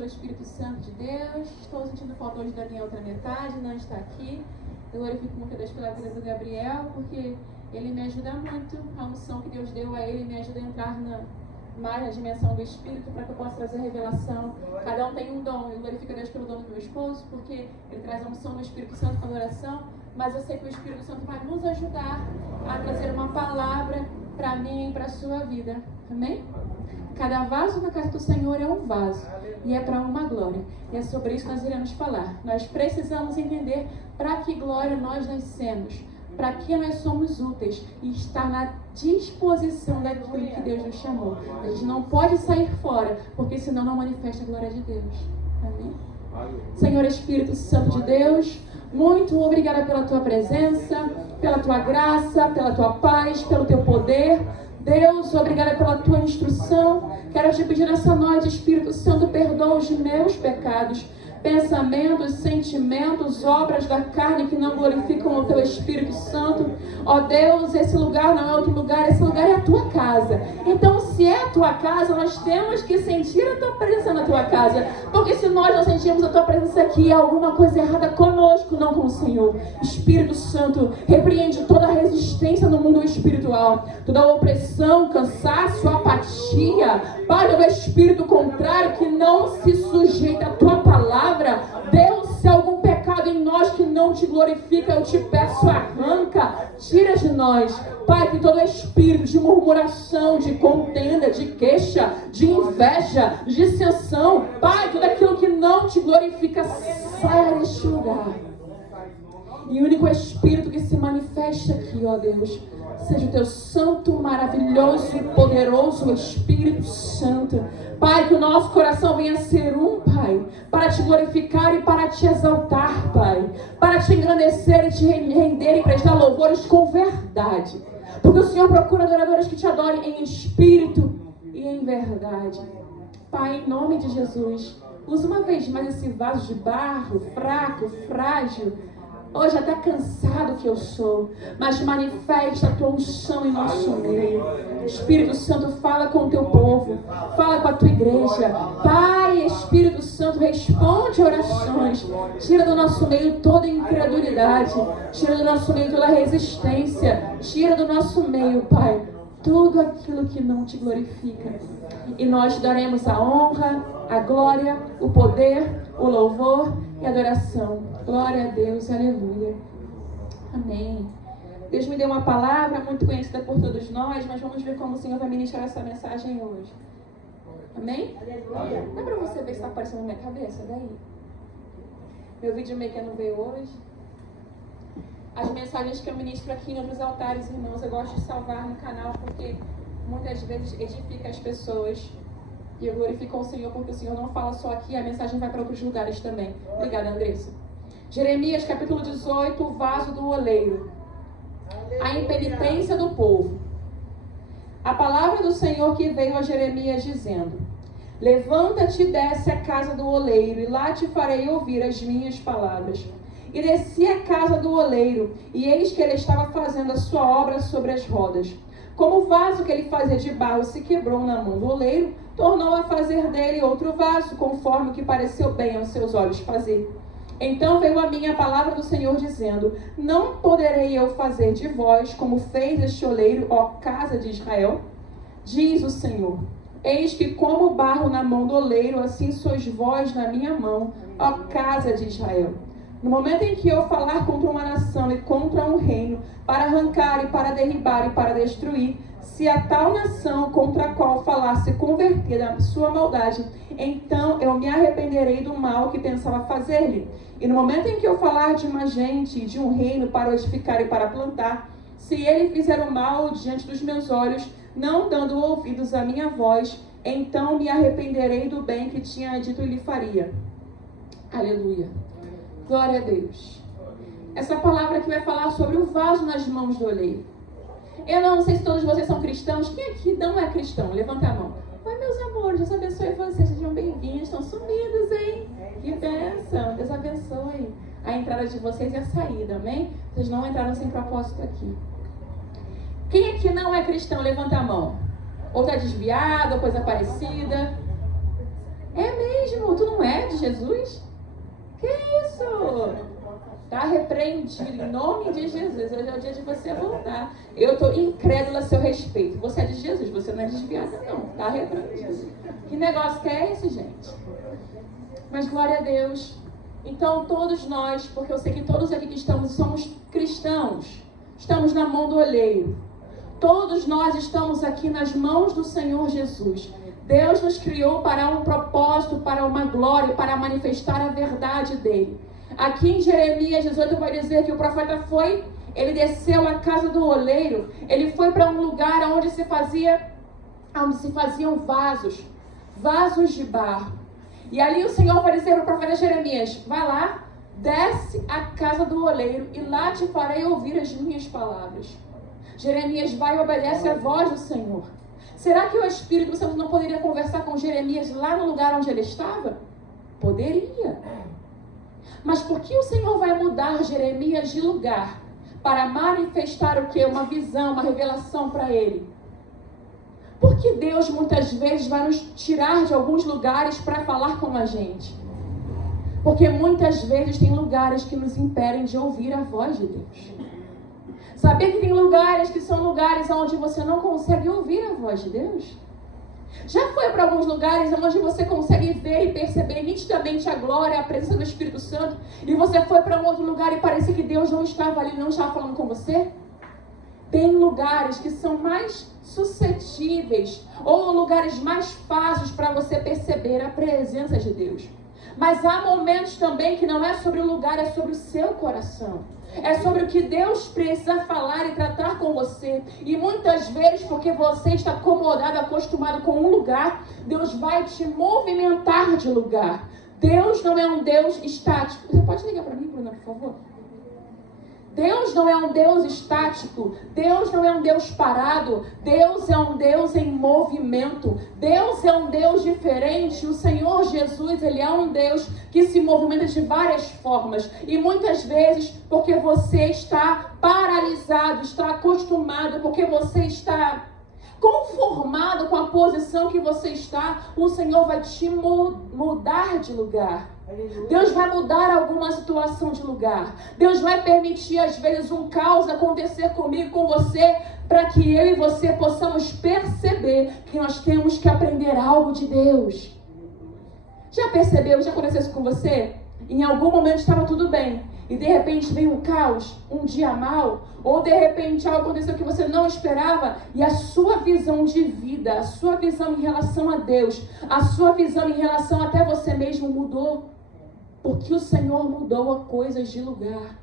pelo Espírito Santo de Deus. Estou sentindo falta hoje da minha outra metade, não está aqui. Eu glorifico muito a Deus pela vida do Gabriel, porque ele me ajuda muito. A unção que Deus deu a ele me ajuda a entrar mais na dimensão do Espírito, para que eu possa trazer revelação. Cada um tem um dom. Eu glorifico a Deus pelo dom do meu esposo, porque ele traz a unção do Espírito Santo para a adoração. Mas eu sei que o Espírito Santo vai nos ajudar a trazer uma palavra para mim e para a sua vida. Amém? Cada vaso na casa do Senhor é um vaso. E é para uma glória. E é sobre isso que nós iremos falar. Nós precisamos entender para que glória nós nascemos. Para que nós somos úteis. E estar na disposição daquilo que Deus nos chamou. A gente não pode sair fora, porque senão não manifesta a glória de Deus. Amém? Senhor Espírito Santo de Deus, muito obrigada pela tua presença, pela tua graça, pela tua paz, pelo teu poder. Deus, obrigada pela tua instrução. Quero te pedir nessa noite, Espírito Santo, perdoa os meus pecados, pensamentos, sentimentos, obras da carne que não glorificam o teu Espírito Santo. Ó Deus, esse lugar não é outro lugar, esse lugar é a tua casa. Então, se é a tua casa, nós temos que sentir a tua presença na tua casa. Porque se nós não sentimos a tua presença aqui, há alguma coisa errada conosco, não com o Senhor. Espírito Santo, repreende toda a resistência no mundo espiritual, toda a opressão, cansaço, apatia, Pai, o espírito contrário que não se sujeita à tua palavra. Deus, se há algum pecado em nós que não te glorifica, eu te peço, arranca, tira de nós. Pai, que todo espírito de murmuração, de contenda, de queixa, de inveja, de dissensão, Pai, tudo aquilo que não te glorifica, saia deste lugar. E o único Espírito que se manifesta aqui, ó Deus, seja o teu santo, maravilhoso e poderoso Espírito Santo. Pai, que o nosso coração venha ser um, Pai, para te glorificar e para te exaltar, Pai, para te engrandecer e te render e prestar louvores com verdade. Porque o Senhor procura adoradores que te adorem em espírito e em verdade. Pai, em nome de Jesus, usa uma vez mais esse vaso de barro, fraco, frágil, hoje até cansado que eu sou, mas manifesta a tua unção em nosso meio. Espírito Santo, fala com o teu povo, fala com a tua igreja. Pai, Espírito Santo, responde orações. Tira do nosso meio toda incredulidade, tira do nosso meio toda resistência, tira do nosso meio, Pai, tudo aquilo que não te glorifica. E nós te daremos a honra, a glória, o poder, o louvor e a adoração. Glória a Deus, aleluia. Amém. Deus me deu uma palavra muito conhecida por todos nós, mas vamos ver como o Senhor vai ministrar essa mensagem hoje. Amém? Aleluia. Dá pra você ver se está aparecendo na minha cabeça? Daí. Meu videomaker não veio hoje. As mensagens que eu ministro aqui em outros altares, irmãos, eu gosto de salvar no canal, porque muitas vezes edifica as pessoas. E eu glorifico o Senhor, porque o Senhor não fala só aqui, a mensagem vai para outros lugares também. Obrigada, Andressa. Jeremias, capítulo 18, o vaso do oleiro. A impenitência do povo. A palavra do Senhor que veio a Jeremias dizendo: levanta-te e desce à casa do oleiro, e lá te farei ouvir as minhas palavras. E desci à casa do oleiro, e eis que ele estava fazendo a sua obra sobre as rodas. Como o vaso que ele fazia de barro se quebrou na mão do oleiro, tornou a fazer dele outro vaso, conforme o que pareceu bem aos seus olhos fazer. Então veio a mim a palavra do Senhor dizendo: não poderei eu fazer de vós como fez este oleiro, ó casa de Israel? Diz o Senhor: eis que como barro na mão do oleiro, assim sois vós na minha mão, ó casa de Israel. No momento em que eu falar contra uma nação e contra um reino, para arrancar e para derribar e para destruir, se a tal nação contra a qual falar se converter da sua maldade, então eu me arrependerei do mal que pensava fazer-lhe. E no momento em que eu falar de uma gente e de um reino para edificar e para plantar, se ele fizer o mal diante dos meus olhos, não dando ouvidos à minha voz, então me arrependerei do bem que tinha dito e lhe faria. Aleluia. Glória a Deus. Essa palavra aqui vai falar sobre o vaso nas mãos do oleiro. Eu não sei se todos vocês são cristãos. Quem aqui não é cristão? Levanta a mão. Oi, meus amores, Deus abençoe vocês. Sejam bem-vindos. Estão sumidos, hein? Que bênção. Deus abençoe a entrada de vocês e a saída, amém? Vocês não entraram sem propósito aqui. Quem aqui não é cristão? Levanta a mão. Ou está desviado, ou coisa parecida. É mesmo? Tu não é de Jesus? Que isso? Está repreendido em nome de Jesus. Hoje é o dia de você voltar. Eu estou incrédula a seu respeito. Você é de Jesus, você não é desviada, não. Está repreendido. Que negócio que é esse, gente? Mas glória a Deus. Então todos nós, porque eu sei que todos aqui que estamos somos cristãos, estamos na mão do oleiro. Todos nós estamos aqui nas mãos do Senhor Jesus. Deus nos criou para um propósito, para uma glória, para manifestar a verdade dele. Aqui em Jeremias 18 vai dizer que o profeta foi, ele desceu à casa do oleiro, ele foi para um lugar onde se faziam vasos de barro. E ali o Senhor vai dizer para o profeta Jeremias, vai lá, desce à casa do oleiro e lá te farei ouvir as minhas palavras. Jeremias vai e obedece à voz do Senhor. Será que o Espírito Santo não poderia conversar com Jeremias lá no lugar onde ele estava? Poderia. Mas por que o Senhor vai mudar Jeremias de lugar para manifestar o quê? Uma visão, uma revelação para ele? Porque Deus muitas vezes vai nos tirar de alguns lugares para falar com a gente. Porque muitas vezes tem lugares que nos impedem de ouvir a voz de Deus. Sabia que tem lugares que são lugares onde você não consegue ouvir a voz de Deus? Já foi para alguns lugares onde você consegue ver e perceber nitidamente a glória, a presença do Espírito Santo, e você foi para um outro lugar e parecia que Deus não estava ali, não estava falando com você? Tem lugares que são mais suscetíveis ou lugares mais fáceis para você perceber a presença de Deus. Mas há momentos também que não é sobre o lugar, é sobre o seu coração. É sobre o que Deus precisa falar e tratar com você. E muitas vezes, porque você está acomodado, acostumado com um lugar, Deus vai te movimentar de lugar. Deus não é um Deus estático. Você pode ligar para mim, Bruna, por favor? Deus não é um Deus estático. Deus não é um Deus parado. Deus é um Deus em movimento. Deus é um Deus diferente. O Senhor Jesus, Ele é um Deus que se movimenta de várias formas. E muitas vezes, porque você está paralisado, está acostumado, porque você está conformado com a posição que você está, o Senhor vai te mudar de lugar. Deus vai mudar alguma situação de lugar. Deus vai permitir, às vezes, um caos acontecer comigo, com você, para que eu e você possamos perceber que nós temos que aprender algo de Deus. Já percebeu? Já aconteceu isso com você? Em algum momento estava tudo bem, e de repente veio um caos, um dia mau, ou de repente algo aconteceu que você não esperava, e a sua visão de vida, a sua visão em relação a Deus, a sua visão em relação até você mesmo mudou. Porque o Senhor mudou coisas de lugar.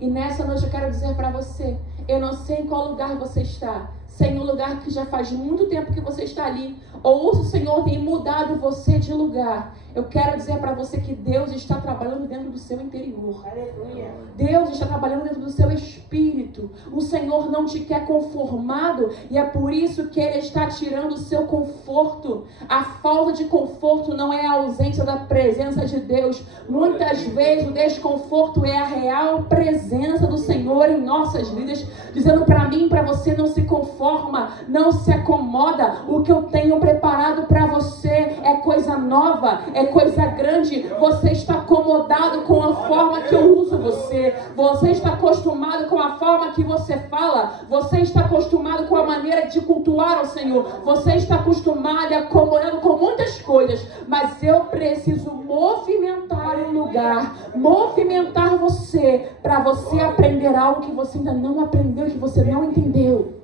E nessa noite eu quero dizer para você, eu não sei em qual lugar você está, se é em um lugar que já faz muito tempo que você está ali, ou se o Senhor tem mudado você de lugar. Eu quero dizer para você que Deus está trabalhando dentro do seu interior. Aleluia. Deus está trabalhando dentro do seu espírito. O Senhor não te quer conformado, e é por isso que Ele está tirando o seu conforto. A falta de conforto não é a ausência da presença de Deus. Muitas vezes o desconforto é a real presença do Senhor em nossas vidas, dizendo para mim, para você: não se conforma, não se acomoda. O que eu tenho preparado para você é coisa nova, é coisa grande. Você está acomodado com a forma que eu uso você. Você está acostumado com a forma que você fala. Você está acostumado com a maneira de cultuar ao Senhor. Você está acostumado e acomodado com muitas coisas. Mas eu preciso movimentar um lugar, movimentar você, para você aprender algo que você ainda não aprendeu, que você não entendeu.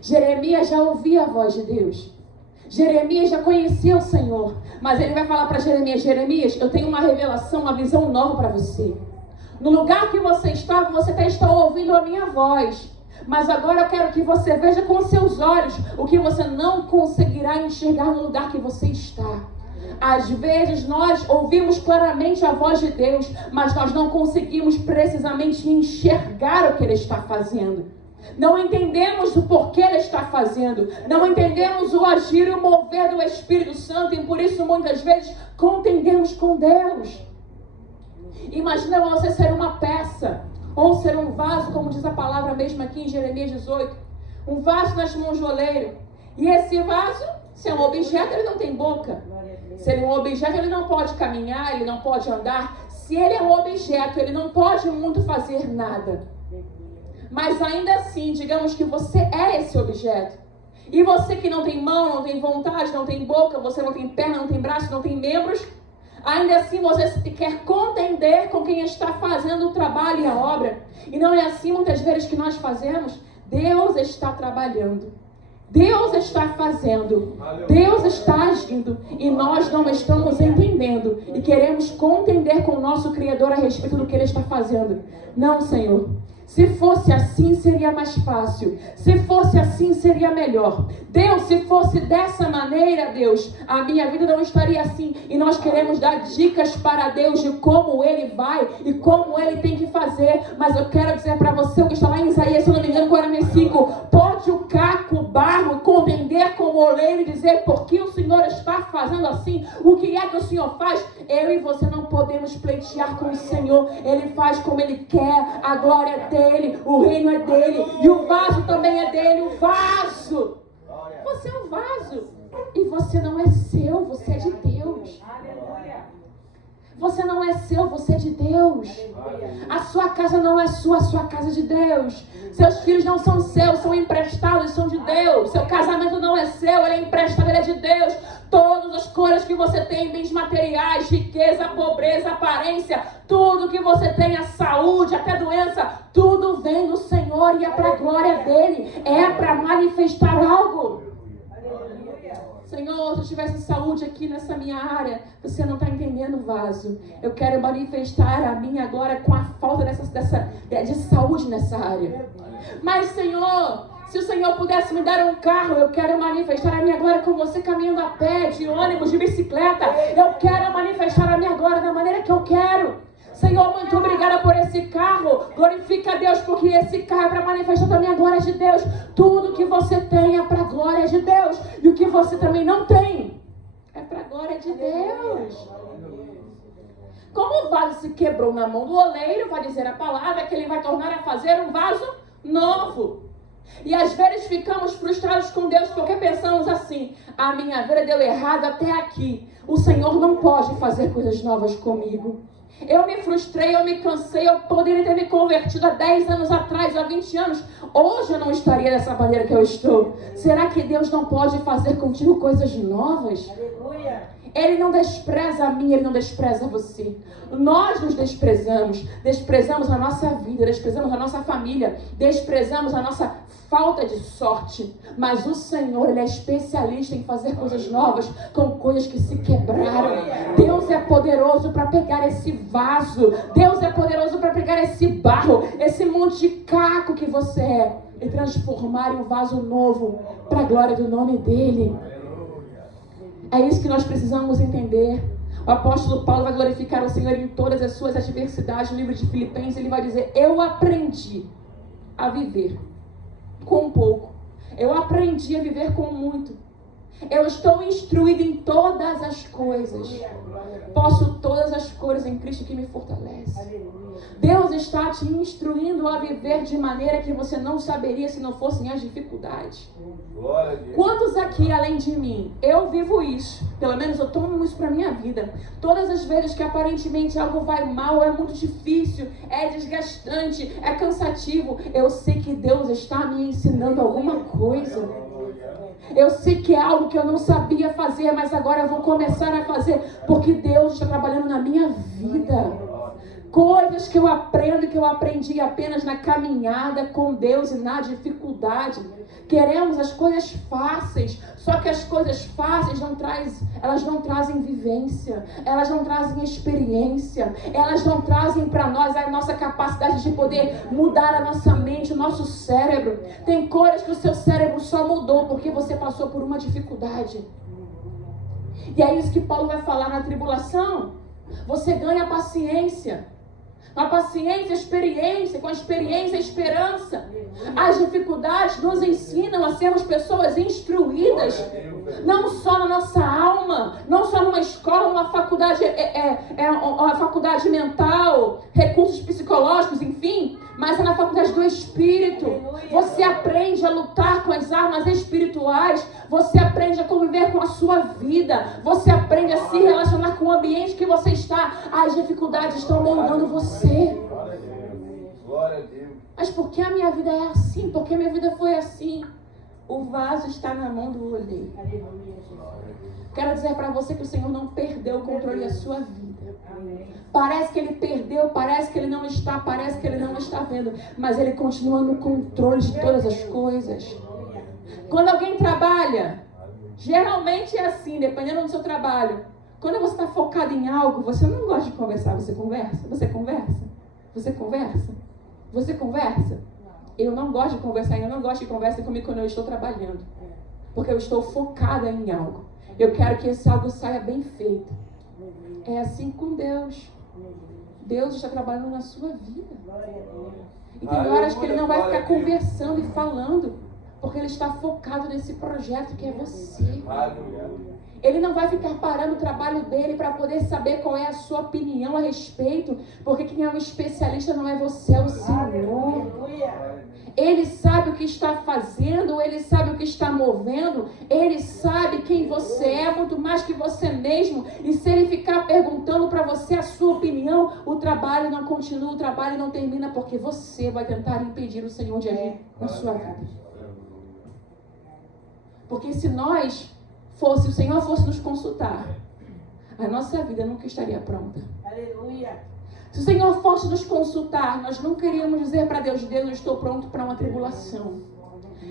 Jeremias já ouvia a voz de Deus. Jeremias já conhecia o Senhor, mas ele vai falar para Jeremias: Jeremias, eu tenho uma revelação, uma visão nova para você. No lugar que você estava, você até está ouvindo a minha voz, mas agora eu quero que você veja com seus olhos o que você não conseguirá enxergar no lugar que você está. Às vezes nós ouvimos claramente a voz de Deus, mas nós não conseguimos precisamente enxergar o que Ele está fazendo. Não entendemos o porquê Ele está fazendo. Não entendemos o agir e o mover do Espírito Santo. E por isso muitas vezes contendemos com Deus. Imagina você ser uma peça, ou ser um vaso, como diz a palavra mesmo aqui em Jeremias 18. Um vaso nas mãos do oleiro. E esse vaso Se é um objeto, ele não tem boca. Se ele é um objeto, ele não pode caminhar, ele não pode andar. Se ele é um objeto, ele não pode muito fazer nada. Mas ainda assim, digamos que você é esse objeto. E você que não tem mão, não tem vontade, não tem boca, você não tem perna, não tem braço, não tem membros, ainda assim você quer contender com quem está fazendo o trabalho e a obra. E não é assim muitas vezes que nós fazemos. Deus está trabalhando. Deus está fazendo. Deus está agindo. E nós não estamos entendendo. E queremos contender com o nosso Criador a respeito do que Ele está fazendo. Não, Senhor. Se fosse assim, seria mais fácil. Se fosse assim, seria melhor. Deus, se fosse dessa maneira, Deus, a minha vida não estaria assim. E nós queremos dar dicas para Deus de como Ele vai e como Ele tem que fazer. Mas eu quero dizer para você o que está lá em Isaías, se eu não me engano, 45. Pode o caco, o barro, contender com o oleiro e dizer por que o Senhor está fazendo assim? O que é que o Senhor faz? Eu e você não podemos pleitear com o Senhor. Ele faz como Ele quer. A glória é dele, o reino é dele e o vaso também é dele. O vaso, você é um vaso e você não é seu, você é de Deus. Você não é seu, você é de Deus. A sua casa não é sua, a sua casa é de Deus. Seus filhos não são seus, são emprestados, são de Deus. Seu casamento não é seu, ele é emprestado, ele é de Deus. Todas as coisas que você tem, bens materiais, riqueza, pobreza, aparência, tudo que você tem, a saúde, até doença, tudo vem do Senhor e é para a glória dele. É para manifestar algo. Senhor, se eu tivesse saúde aqui nessa minha área, você não está entendendo, vaso. Eu quero manifestar a minha glória com a falta de saúde nessa área. Mas, Senhor, se o Senhor pudesse me dar um carro, eu quero manifestar a minha glória com você caminhando a pé, de ônibus, de bicicleta. Eu quero manifestar a minha glória da maneira que eu quero. Senhor, muito obrigada por esse carro. Glorifica a Deus, porque esse carro é para manifestar também a glória de Deus. Tudo que você tem é para a glória de Deus. E o que você também não tem é para a glória de Deus. Como o vaso se quebrou na mão do oleiro, vai dizer a palavra que ele vai tornar a fazer um vaso novo. E às vezes ficamos frustrados com Deus porque pensamos assim: a minha vida deu errado até aqui. O Senhor não pode fazer coisas novas comigo. Eu me frustrei, eu me cansei, eu poderia ter me convertido há 10 anos atrás, há 20 anos. Hoje eu não estaria dessa maneira que eu estou. Será que Deus não pode fazer contigo coisas novas? Aleluia. Ele não despreza a mim, Ele não despreza você. Nós nos desprezamos a nossa vida, desprezamos a nossa família, desprezamos a nossa falta de sorte. Mas o Senhor, Ele é especialista em fazer coisas novas com coisas que se quebraram. Deus é poderoso para pegar esse vaso. Deus é poderoso para pegar esse barro, esse monte de caco que você é, e transformar em um vaso novo para a glória do nome dEle. É isso que nós precisamos entender. O apóstolo Paulo vai glorificar o Senhor em todas as suas adversidades. No livro de Filipenses ele vai dizer: eu aprendi a viver com pouco. Eu aprendi a viver com muito. Eu estou instruído em todas as coisas. Posso todas as coisas em Cristo que me fortalece. Deus está te instruindo a viver de maneira que você não saberia se não fossem as dificuldades. Quantos aqui, além de mim, eu vivo isso? Pelo menos eu tomo isso para minha vida. Todas as vezes que aparentemente algo vai mal, é muito difícil, é desgastante, é cansativo, eu sei que Deus está me ensinando alguma coisa. Eu sei que é algo que eu não sabia fazer, mas agora eu vou começar a fazer, porque Deus está trabalhando na minha vida. Coisas que eu aprendo, que eu aprendi apenas na caminhada com Deus e na dificuldade. Queremos as coisas fáceis, só que as coisas fáceis elas não trazem vivência, elas não trazem experiência, elas não trazem para nós a nossa capacidade de poder mudar a nossa mente, o nosso cérebro. Tem coisas que o seu cérebro só mudou porque você passou por uma dificuldade. E é isso que Paulo vai falar na tribulação. Você ganha paciência. A paciência, a experiência, com a experiência, a esperança. As dificuldades nos ensinam a sermos pessoas instruídas, não só na nossa alma, não só numa escola, numa faculdade, uma faculdade mental, recursos psicológicos, enfim, mas é na faculdade do Espírito. Você aprende a lutar com as armas espirituais. Você aprende a conviver com a sua vida. Você aprende a se relacionar com o ambiente que você está. As dificuldades estão moldando você. Glória a Deus. Mas por que a minha vida é assim? Por que a minha vida foi assim? O vaso está na mão do oleiro. Quero dizer para você que o Senhor não perdeu o controle da sua vida. Parece que Ele perdeu, parece que Ele não está, parece que Ele não está vendo. Mas Ele continua no controle de todas as coisas. Quando alguém trabalha, geralmente é assim, dependendo do seu trabalho. Quando você está focado em algo, você não gosta de conversar, você conversa? Você conversa? Você conversa? Você conversa? Eu não gosto de conversar, eu não gosto de conversa comigo quando eu estou trabalhando. Porque eu estou focada em algo. Eu quero que esse algo saia bem feito. É assim com Deus. Deus está trabalhando na sua vida. E tem horas que Ele não vai ficar conversando e falando, porque Ele está focado nesse projeto que é você. Ele não vai ficar parando o trabalho dele para poder saber qual é a sua opinião a respeito, porque quem é um especialista não é você, é o Senhor. Ele sabe o que está fazendo, Ele sabe o que está movendo, Ele sabe quem você é, muito mais que você mesmo. E se Ele ficar perguntando para você a sua opinião, o trabalho não continua, o trabalho não termina, porque você vai tentar impedir o Senhor de agir na sua vida. Porque se o Senhor fosse nos consultar, a nossa vida nunca estaria pronta. Aleluia. Se o Senhor fosse nos consultar, nós não queríamos dizer para Deus, Deus, eu estou pronto para uma tribulação.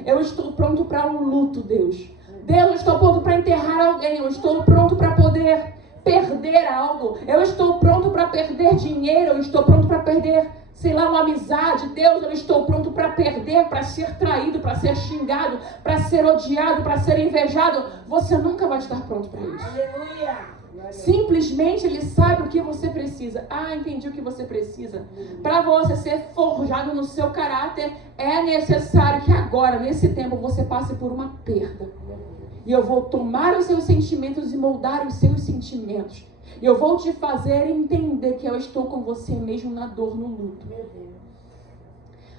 Eu estou pronto para um luto, Deus. Deus, eu estou pronto para enterrar alguém. Eu estou pronto para poder perder algo. Eu estou pronto para perder dinheiro. Eu estou pronto para perder, sei lá, uma amizade. Deus, eu estou pronto para perder, para ser traído, para ser xingado, para ser odiado, para ser invejado. Você nunca vai estar pronto para isso. Aleluia. Simplesmente Ele sabe o que você precisa. Ah, entendi o que você precisa. Para você ser forjado no seu caráter, é necessário que agora, nesse tempo, você passe por uma perda. E eu vou tomar os seus sentimentos e moldar os seus sentimentos. E eu vou te fazer entender que eu estou com você mesmo na dor, no luto.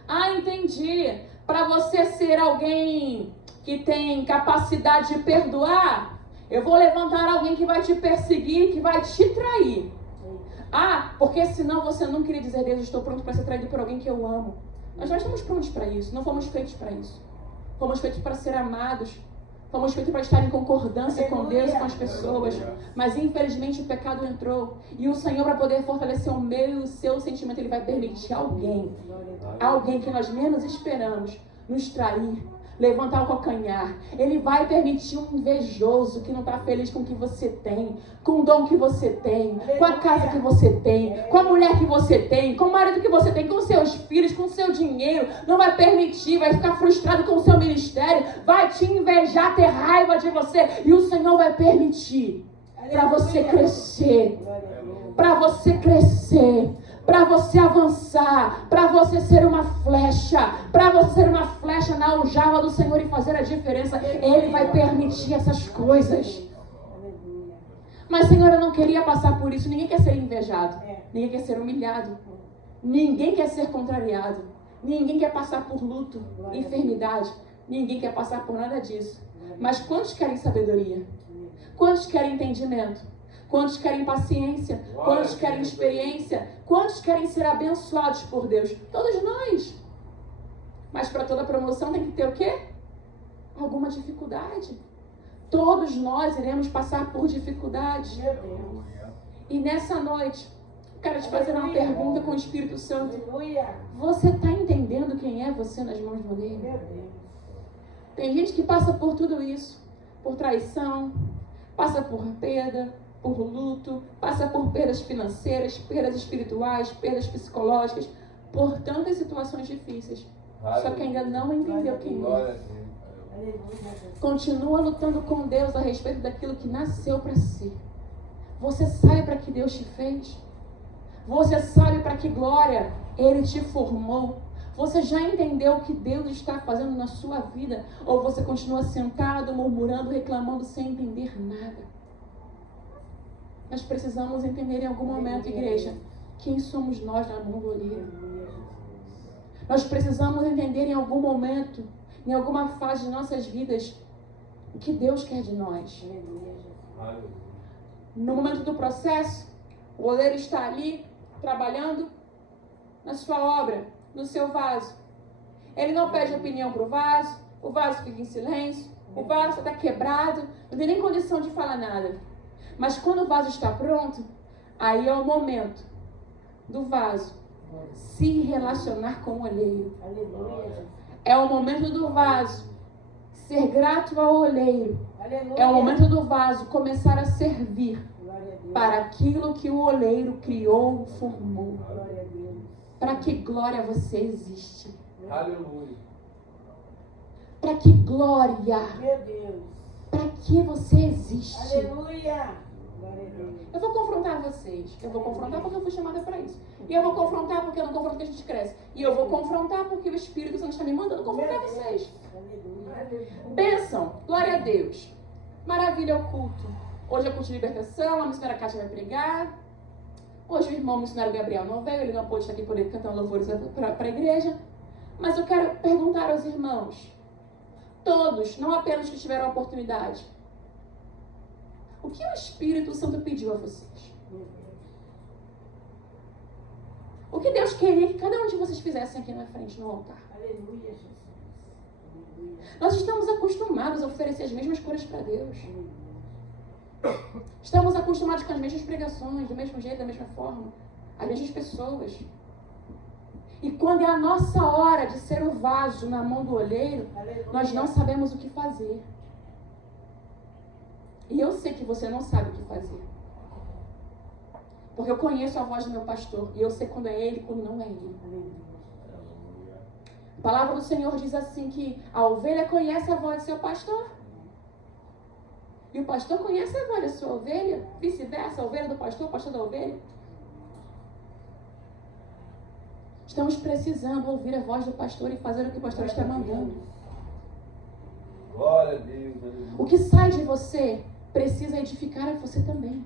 Ah, entendi. Para você ser alguém que tem capacidade de perdoar, eu vou levantar alguém que vai te perseguir, que vai te trair. Ah, porque senão você não queria dizer, Deus, eu estou pronto para ser traído por alguém que eu amo. Nós não estamos prontos para isso, não fomos feitos para isso. Fomos feitos para ser amados. Fomos feitos para estar em concordância com Deus e com as pessoas. Mas infelizmente o pecado entrou. E o Senhor, para poder fortalecer o meu e o seu sentimento, Ele vai permitir alguém que nós menos esperamos, nos trair, levantar o calcanhar. Ele vai permitir um invejoso que não está feliz com o que você tem, com o dom que você tem, com a casa que você tem, com a mulher que você tem, com o marido que você tem, com seus filhos, com o seu dinheiro. Não vai permitir, vai ficar frustrado com o seu ministério, vai te invejar, ter raiva de você. E o Senhor vai permitir para você crescer, para você crescer, para você avançar, para você ser uma flecha, para você ser uma flecha na aljava do Senhor e fazer a diferença. Ele vai permitir essas coisas. Mas, Senhor, eu não queria passar por isso. Ninguém quer ser invejado, ninguém quer ser humilhado, ninguém quer ser contrariado, ninguém quer passar por luto, enfermidade, ninguém quer passar por nada disso. Mas quantos querem sabedoria? Quantos querem entendimento? Quantos querem paciência? Quantos querem experiência? Quantos querem ser abençoados por Deus? Todos nós. Mas para toda promoção tem que ter o quê? Alguma dificuldade. Todos nós iremos passar por dificuldades. E nessa noite, quero te fazer uma pergunta com o Espírito Santo. Você está entendendo quem é você nas mãos do oleiro? Tem gente que passa por tudo isso. Por traição, passa por perda, por luto, passa por perdas financeiras, perdas espirituais, perdas psicológicas, por tantas situações difíceis. Só que ainda não entendeu quem é. Continua lutando com Deus a respeito daquilo que nasceu para ser. Você sabe para que Deus te fez? Você sabe para que glória Ele te formou? Você já entendeu o que Deus está fazendo na sua vida? Ou você continua sentado, murmurando, reclamando, sem entender nada? Nós precisamos entender em algum momento, igreja, quem somos nós na mão do oleiro. Nós precisamos entender em algum momento, em alguma fase de nossas vidas, o que Deus quer de nós. No momento do processo, o oleiro está ali, trabalhando na sua obra, no seu vaso. Ele não pede opinião para o vaso fica em silêncio, o vaso está quebrado, não tem nem condição de falar nada. Mas quando o vaso está pronto, aí é o momento do vaso se relacionar com o oleiro. É o momento do vaso ser grato ao oleiro. É o momento do vaso começar a servir para aquilo que o oleiro criou, formou. Para que glória você existe? Aleluia. Para que glória? Meu Deus. Para que você existe? Aleluia. Eu vou confrontar vocês. Eu vou confrontar porque eu fui chamada para isso. E eu vou confrontar porque eu não confronto que a gente cresce. E eu vou confrontar porque o Espírito Santo está me mandando confrontar vocês. Bênção. Glória a Deus. Maravilha o culto. Hoje é culto de libertação. A missionária Kátia vai pregar. Hoje o irmão missionário Gabriel não veio. Ele não pôde estar aqui poder cantar louvores para a igreja. Mas eu quero perguntar aos irmãos. Todos, não apenas que tiveram a oportunidade. O que o Espírito Santo pediu a vocês? O que Deus queria que cada um de vocês fizessem aqui na frente, no altar? Aleluia, Jesus. Nós estamos acostumados a oferecer as mesmas coisas para Deus. Estamos acostumados com as mesmas pregações, do mesmo jeito, da mesma forma. As mesmas pessoas. E quando é a nossa hora de ser o vaso na mão do olheiro, nós não sabemos o que fazer. E eu sei que você não sabe o que fazer. Porque eu conheço a voz do meu pastor. E eu sei quando é ele e quando não é ele. A palavra do Senhor diz assim que a ovelha conhece a voz do seu pastor. E o pastor conhece a voz da sua ovelha. Vice-versa, a ovelha do pastor, o pastor da ovelha. Estamos precisando ouvir a voz do pastor e fazer o que o pastor está mandando. Glória a Deus. O que sai de você precisa edificar a você também.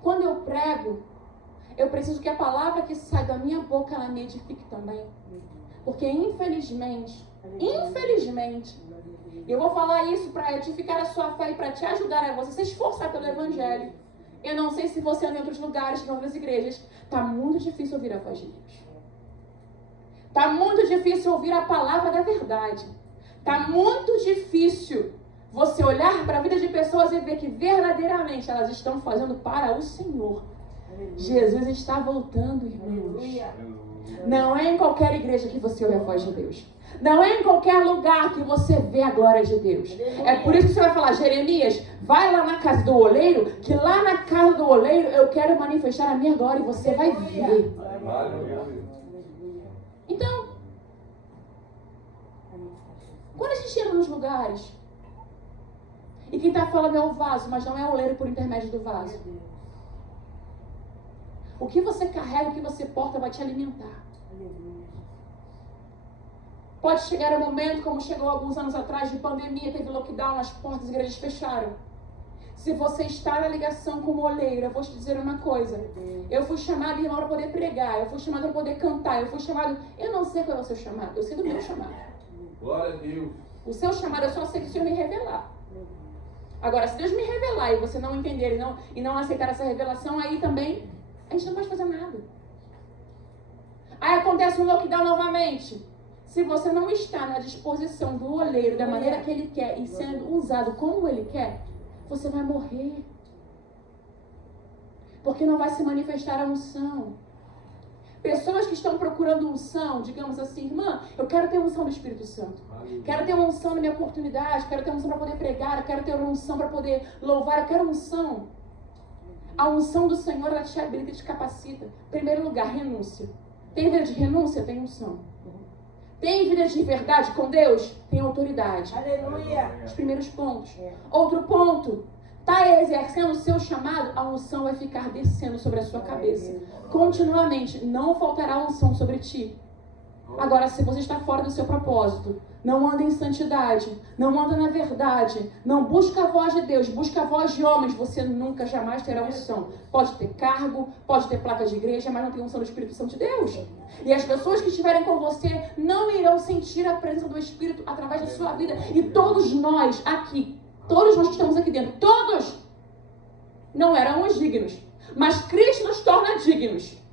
Quando eu prego, eu preciso que a palavra que sai da minha boca, ela me edifique também. Porque infelizmente, eu vou falar isso para edificar a sua fé e para te ajudar a você se esforçar pelo Evangelho. Eu não sei se você anda em outros lugares, em outras igrejas. Está muito difícil ouvir a voz de Deus. Está muito difícil ouvir a palavra da verdade. Está muito difícil você olhar para a vida de pessoas e ver que verdadeiramente elas estão fazendo para o Senhor. Jesus está voltando, irmãos. Não é em qualquer igreja que você ouve a voz de Deus. Não é em qualquer lugar que você vê a glória de Deus. É por isso que você vai falar, Jeremias, vai lá na casa do oleiro, que lá na casa do oleiro eu quero manifestar a minha glória e você vai ver. Então, quando a gente entra nos lugares, e quem está falando é o vaso, mas não é o oleiro por intermédio do vaso. O que você carrega, o que você porta vai te alimentar. Pode chegar um momento, como chegou alguns anos atrás, de pandemia, teve lockdown, as portas das igrejas fecharam. Se você está na ligação com o oleiro, eu vou te dizer uma coisa. Eu fui chamada, irmão, para poder pregar. Eu fui chamada para poder cantar. Eu fui chamado... Eu não sei qual é o seu chamado. Eu sei do meu chamado. Glória a Deus. O seu chamado, eu só sei que o Senhor me revelar. Agora, se Deus me revelar e você não entender e não aceitar essa revelação, aí também a gente não pode fazer nada. Aí acontece um lockdown novamente. Se você não está na disposição do oleiro, da maneira que ele quer e sendo usado como ele quer, você vai morrer. Porque não vai se manifestar a unção. Pessoas que estão procurando unção, digamos assim, irmã, eu quero ter unção do Espírito Santo. Quero ter uma unção na minha oportunidade, quero ter unção para poder pregar, eu quero ter uma unção para poder louvar, eu quero unção. A unção do Senhor, ela te habilita e te capacita. Em primeiro lugar, renúncia. Tem vida de renúncia? Tem unção. Tem vida de verdade com Deus? Tem autoridade. Aleluia. Os primeiros pontos. Outro ponto. Está exercendo o seu chamado, a unção vai ficar descendo sobre a sua cabeça. Continuamente. Não faltará unção sobre ti. Agora, se você está fora do seu propósito, não anda em santidade, não anda na verdade, não busca a voz de Deus, busca a voz de homens, você nunca, jamais terá unção. Pode ter cargo, pode ter placa de igreja, mas não tem unção do Espírito Santo de Deus. E as pessoas que estiverem com você não irão sentir a presença do Espírito através da sua vida. E todos nós aqui, todos nós que estamos aqui dentro, todos não éramos dignos. Mas Cristo nos torna dignos.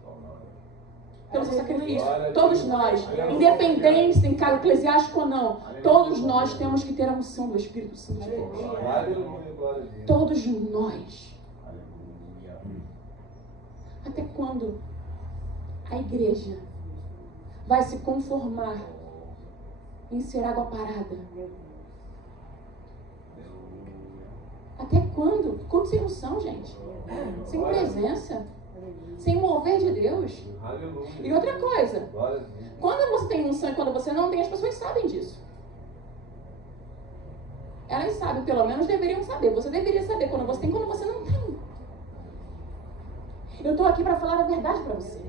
Temos esse sacrifício. Todos nós, independente se em cargo eclesiástico ou não, todos nós temos que ter a unção do Espírito Santo de Deus. Todos nós. Até quando a igreja vai se conformar em ser água parada? Até quando? Quando sem unção, gente? Sem presença? Sem mover de Deus? E outra coisa, quando você tem unção e quando você não tem, as pessoas sabem disso. Elas sabem, pelo menos deveriam saber. Você deveria saber quando você tem e quando você não tem. Eu estou aqui para falar a verdade para você.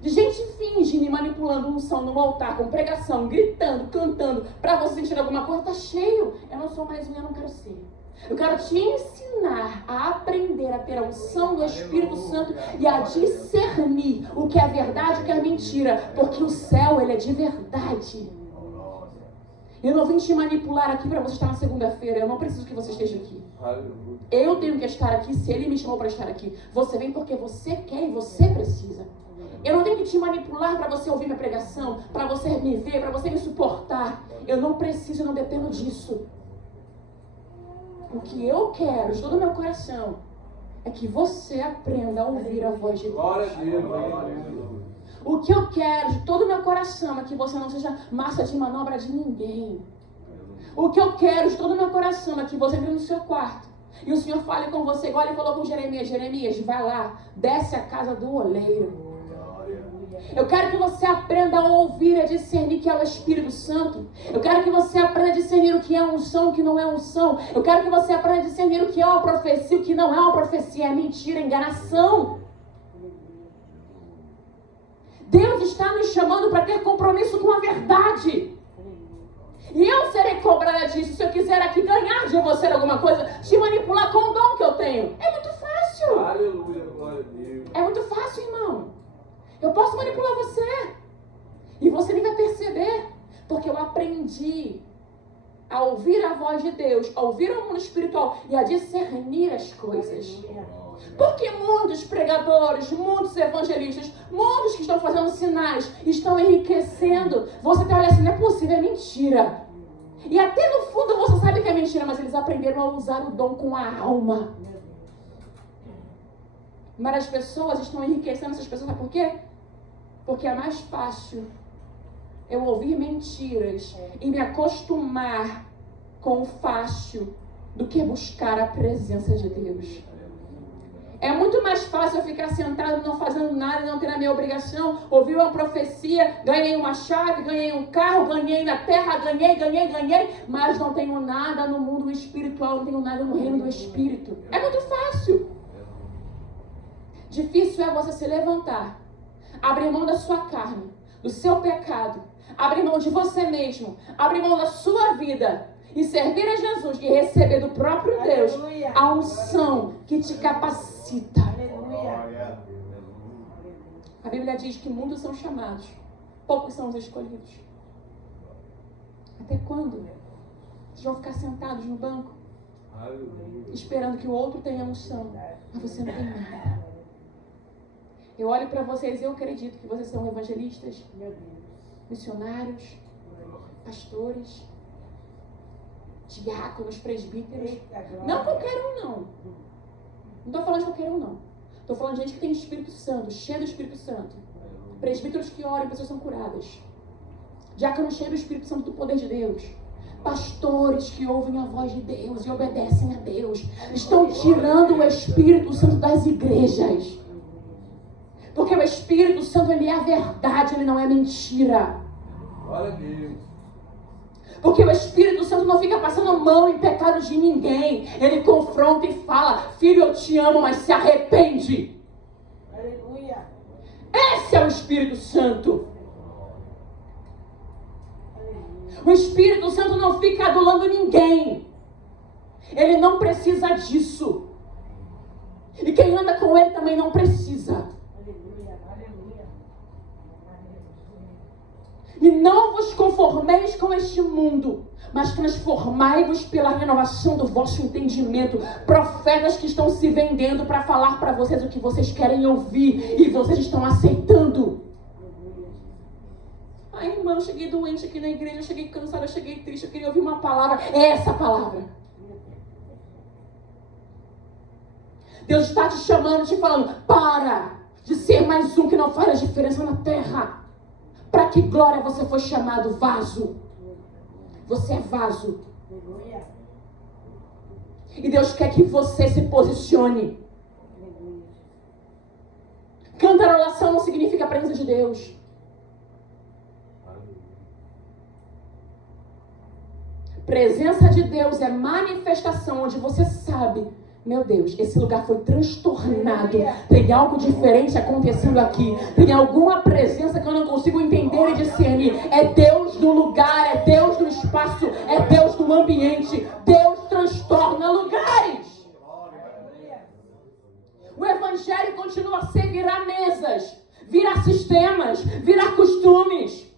De gente finge me manipulando unção no altar, com pregação, gritando, cantando, para você sentir alguma coisa, tá cheio. Eu não sou mais um, eu não quero ser. Eu quero te ensinar a aprender a ter a unção do Espírito Santo e a discernir o que é verdade e o que é mentira, porque o céu, ele é de verdade. Eu não vim te manipular aqui para você estar na segunda-feira. Eu não preciso que você esteja aqui. Eu tenho que estar aqui se Ele me chamou para estar aqui. Você vem porque você quer e você precisa. Eu não tenho que te manipular para você ouvir minha pregação, para você me ver, para você me suportar. Eu não preciso, eu não dependo disso. O que eu quero de todo o meu coração é que você aprenda a ouvir a voz de Deus. Glória a Deus. O que eu quero de todo o meu coração é que você não seja massa de manobra de ninguém. O que eu quero de todo o meu coração é que você entre no seu quarto e o Senhor fale com você, igual Ele falou com Jeremias. Jeremias, vai lá, desce a casa do oleiro. Eu quero que você aprenda a ouvir e a discernir que é o Espírito Santo. Eu quero que você aprenda a discernir o que é unção, o que não é unção. Eu quero que você aprenda a discernir o que é uma profecia, o que não é uma profecia, é mentira, é enganação. Deus está nos chamando para ter compromisso com a verdade. E eu serei cobrada disso se eu quiser aqui ganhar de você alguma coisa, te manipular com o dom que eu tenho. É muito fácil. Aleluia, glória a Deus. É muito fácil, irmão. Eu posso manipular você. E você nem vai perceber. Porque eu aprendi a ouvir a voz de Deus, a ouvir o mundo espiritual e a discernir as coisas. Porque muitos pregadores, muitos evangelistas, muitos que estão fazendo sinais, estão enriquecendo. Você até olha assim, não é possível, é mentira. E até no fundo você sabe que é mentira, mas eles aprenderam a usar o dom com a alma. Mas as pessoas estão enriquecendo essas pessoas, sabe por quê? Porque é mais fácil eu ouvir mentiras e me acostumar com o fácil do que buscar a presença de Deus. É muito mais fácil eu ficar sentado não fazendo nada, não tendo a minha obrigação, ouvir uma profecia, ganhei uma chave, ganhei um carro, ganhei na terra, ganhei, mas não tenho nada no mundo espiritual, não tenho nada no reino do Espírito. É muito fácil. Difícil é você se levantar, abrir mão da sua carne, do seu pecado, abrir mão de você mesmo, abrir mão da sua vida e servir a Jesus e receber do próprio Deus a unção que te capacita. A Bíblia diz que muitos são chamados, poucos são os escolhidos. Até quando? Vocês vão ficar sentados no banco, esperando que o outro tenha unção, mas você não tem nada. Eu olho para vocês e eu acredito que vocês são evangelistas, missionários, pastores, diáconos, presbíteros. Não qualquer um, não. Não estou falando de qualquer um, não. Estou falando de gente que tem Espírito Santo, cheio do Espírito Santo. Presbíteros que oram e pessoas são curadas. Diáconos cheios do Espírito Santo, do poder de Deus. Pastores que ouvem a voz de Deus e obedecem a Deus. Estão tirando o Espírito Santo das igrejas. Porque o Espírito Santo, ele é a verdade, ele não é mentira. Glória a Deus. Porque o Espírito Santo não fica passando mão em pecados de ninguém. Ele confronta e fala, filho, eu te amo, mas se arrepende. Aleluia. Esse é o Espírito Santo. O Espírito Santo não fica adulando ninguém. Ele não precisa disso. E quem anda com ele também não precisa. E não vos conformeis com este mundo, mas transformai-vos pela renovação do vosso entendimento. Profetas que estão se vendendo para falar para vocês o que vocês querem ouvir e vocês estão aceitando. Ai, irmã, eu cheguei doente aqui na igreja, eu cheguei cansada, eu cheguei triste, eu queria ouvir uma palavra. É essa palavra. Deus está te chamando, te falando, para de ser mais um que não faz a diferença na terra. Para que glória você foi chamado? Vaso. Você é vaso. E Deus quer que você se posicione. Cantarolação não significa a presença de Deus. Presença de Deus é manifestação onde você sabe, meu Deus, esse lugar foi transtornado. Tem algo diferente acontecendo aqui. Tem alguma presença que eu não consigo entender e discernir. É Deus no lugar, é Deus no espaço, é Deus no ambiente. Deus transtorna lugares. O evangelho continua a ser virar mesas, virar sistemas, virar costumes.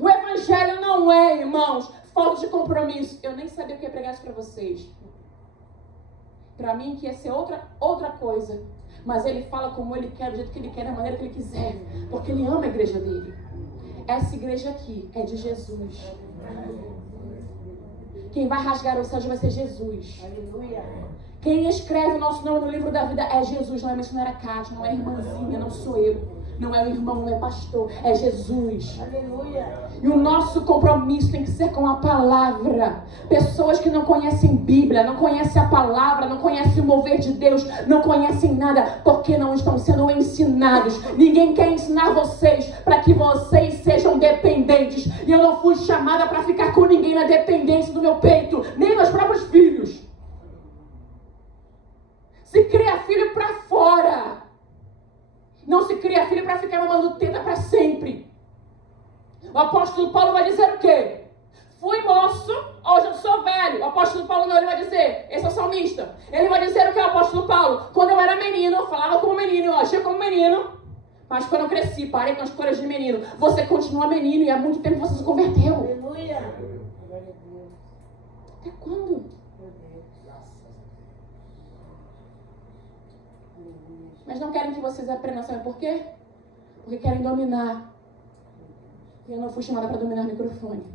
O evangelho não é, irmãos, falta de compromisso. Eu nem sabia o que ia pregar isso para vocês. Para mim que ia ser outra coisa. Mas ele fala como ele quer, do jeito que ele quer, da maneira que ele quiser. Porque ele ama a igreja dele. Essa igreja aqui é de Jesus. Quem vai rasgar o céu vai ser Jesus. Quem escreve o nosso nome no livro da vida é Jesus. Não é missionária Cátia, não é irmãzinha, não sou eu. Não é o irmão, não é pastor, é Jesus. Aleluia. E o nosso compromisso tem que ser com a palavra. Pessoas que não conhecem Bíblia, não conhecem a palavra, não conhecem o mover de Deus, não conhecem nada, porque não estão sendo ensinados. Ninguém quer ensinar vocês para que vocês sejam dependentes. E eu não fui chamada para ficar com ninguém na dependência do meu peito, nem meus próprios filhos. Se cria filho para fora. Não se cria filho para ficar mamando teta para sempre. O apóstolo Paulo vai dizer o quê? Fui moço, hoje eu sou velho. O apóstolo Paulo não, ele vai dizer, esse é o salmista. Ele vai dizer o que é o apóstolo Paulo? Quando eu era menino, eu falava como menino, eu achei como menino. Mas quando eu cresci, parei com as coisas de menino. Você continua menino e há muito tempo você se converteu. Aleluia. Até quando? Mas não querem que vocês aprendam, sabe por quê? Porque querem dominar. E eu não fui chamada para dominar o microfone.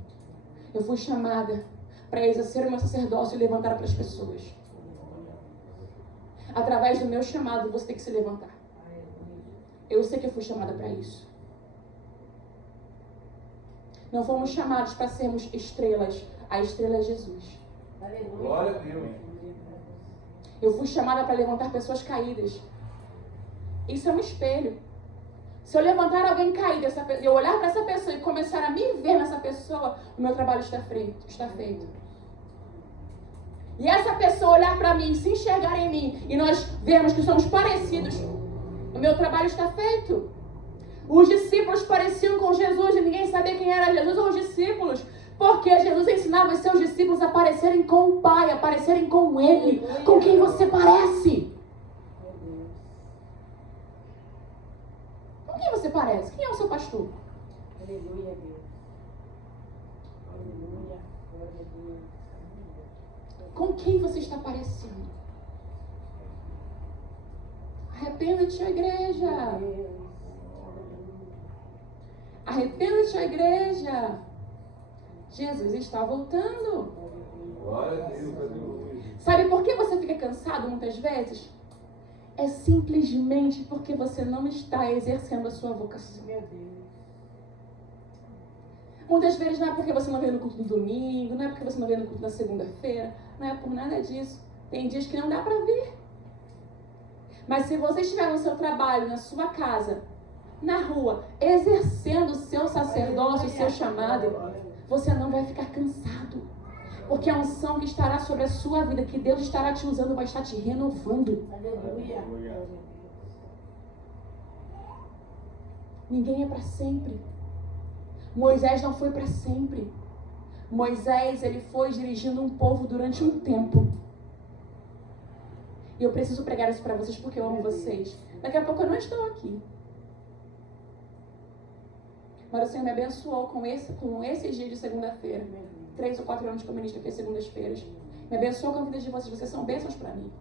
Eu fui chamada para exercer o meu sacerdócio e levantar para as pessoas. Através do meu chamado, você tem que se levantar. Eu sei que eu fui chamada para isso. Não fomos chamados para sermos estrelas. A estrela é Jesus. Glória a Deus. Eu fui chamada para levantar pessoas caídas. Isso é um espelho. Se eu levantar alguém caído, eu olhar para essa pessoa e começar a me ver nessa pessoa, o meu trabalho está feito. E essa pessoa olhar para mim, se enxergar em mim, e nós vermos que somos parecidos, o meu trabalho está feito. Os discípulos pareciam com Jesus e ninguém sabia quem era Jesus ou os discípulos. Porque Jesus ensinava os seus discípulos a parecerem com o Pai, a parecerem com Ele, com quem você parece. Com quem você parece? Quem é o seu pastor? Aleluia, Deus. Aleluia. Glória a Deus. Com quem você está parecendo? Arrependa-te, ó igreja. Arrependa-te, ó igreja. Jesus está voltando. Glória a Deus, aleluia. Sabe por que você fica cansado muitas vezes? É simplesmente porque você não está exercendo a sua vocação. Meu Deus. Muitas vezes não é porque você não veio no culto do domingo, não é porque você não veio no culto da segunda-feira, não é por nada disso. Tem dias que não dá para vir. Mas se você estiver no seu trabalho, na sua casa, na rua, exercendo o seu sacerdócio, o seu chamado, você não vai ficar cansado. Porque a unção que estará sobre a sua vida, que Deus estará te usando, vai estar te renovando. Aleluia. Ninguém é para sempre. Moisés não foi para sempre. Moisés, ele foi dirigindo um povo durante um tempo. E eu preciso pregar isso para vocês porque eu amo vocês. Daqui a pouco eu não estou aqui. Mas o Senhor me abençoou com esses dias de segunda-feira. 3 ou 4 anos que eu ministro aqui às segundas-feiras. Me abençoou com a vida de vocês. Vocês são bênçãos para mim.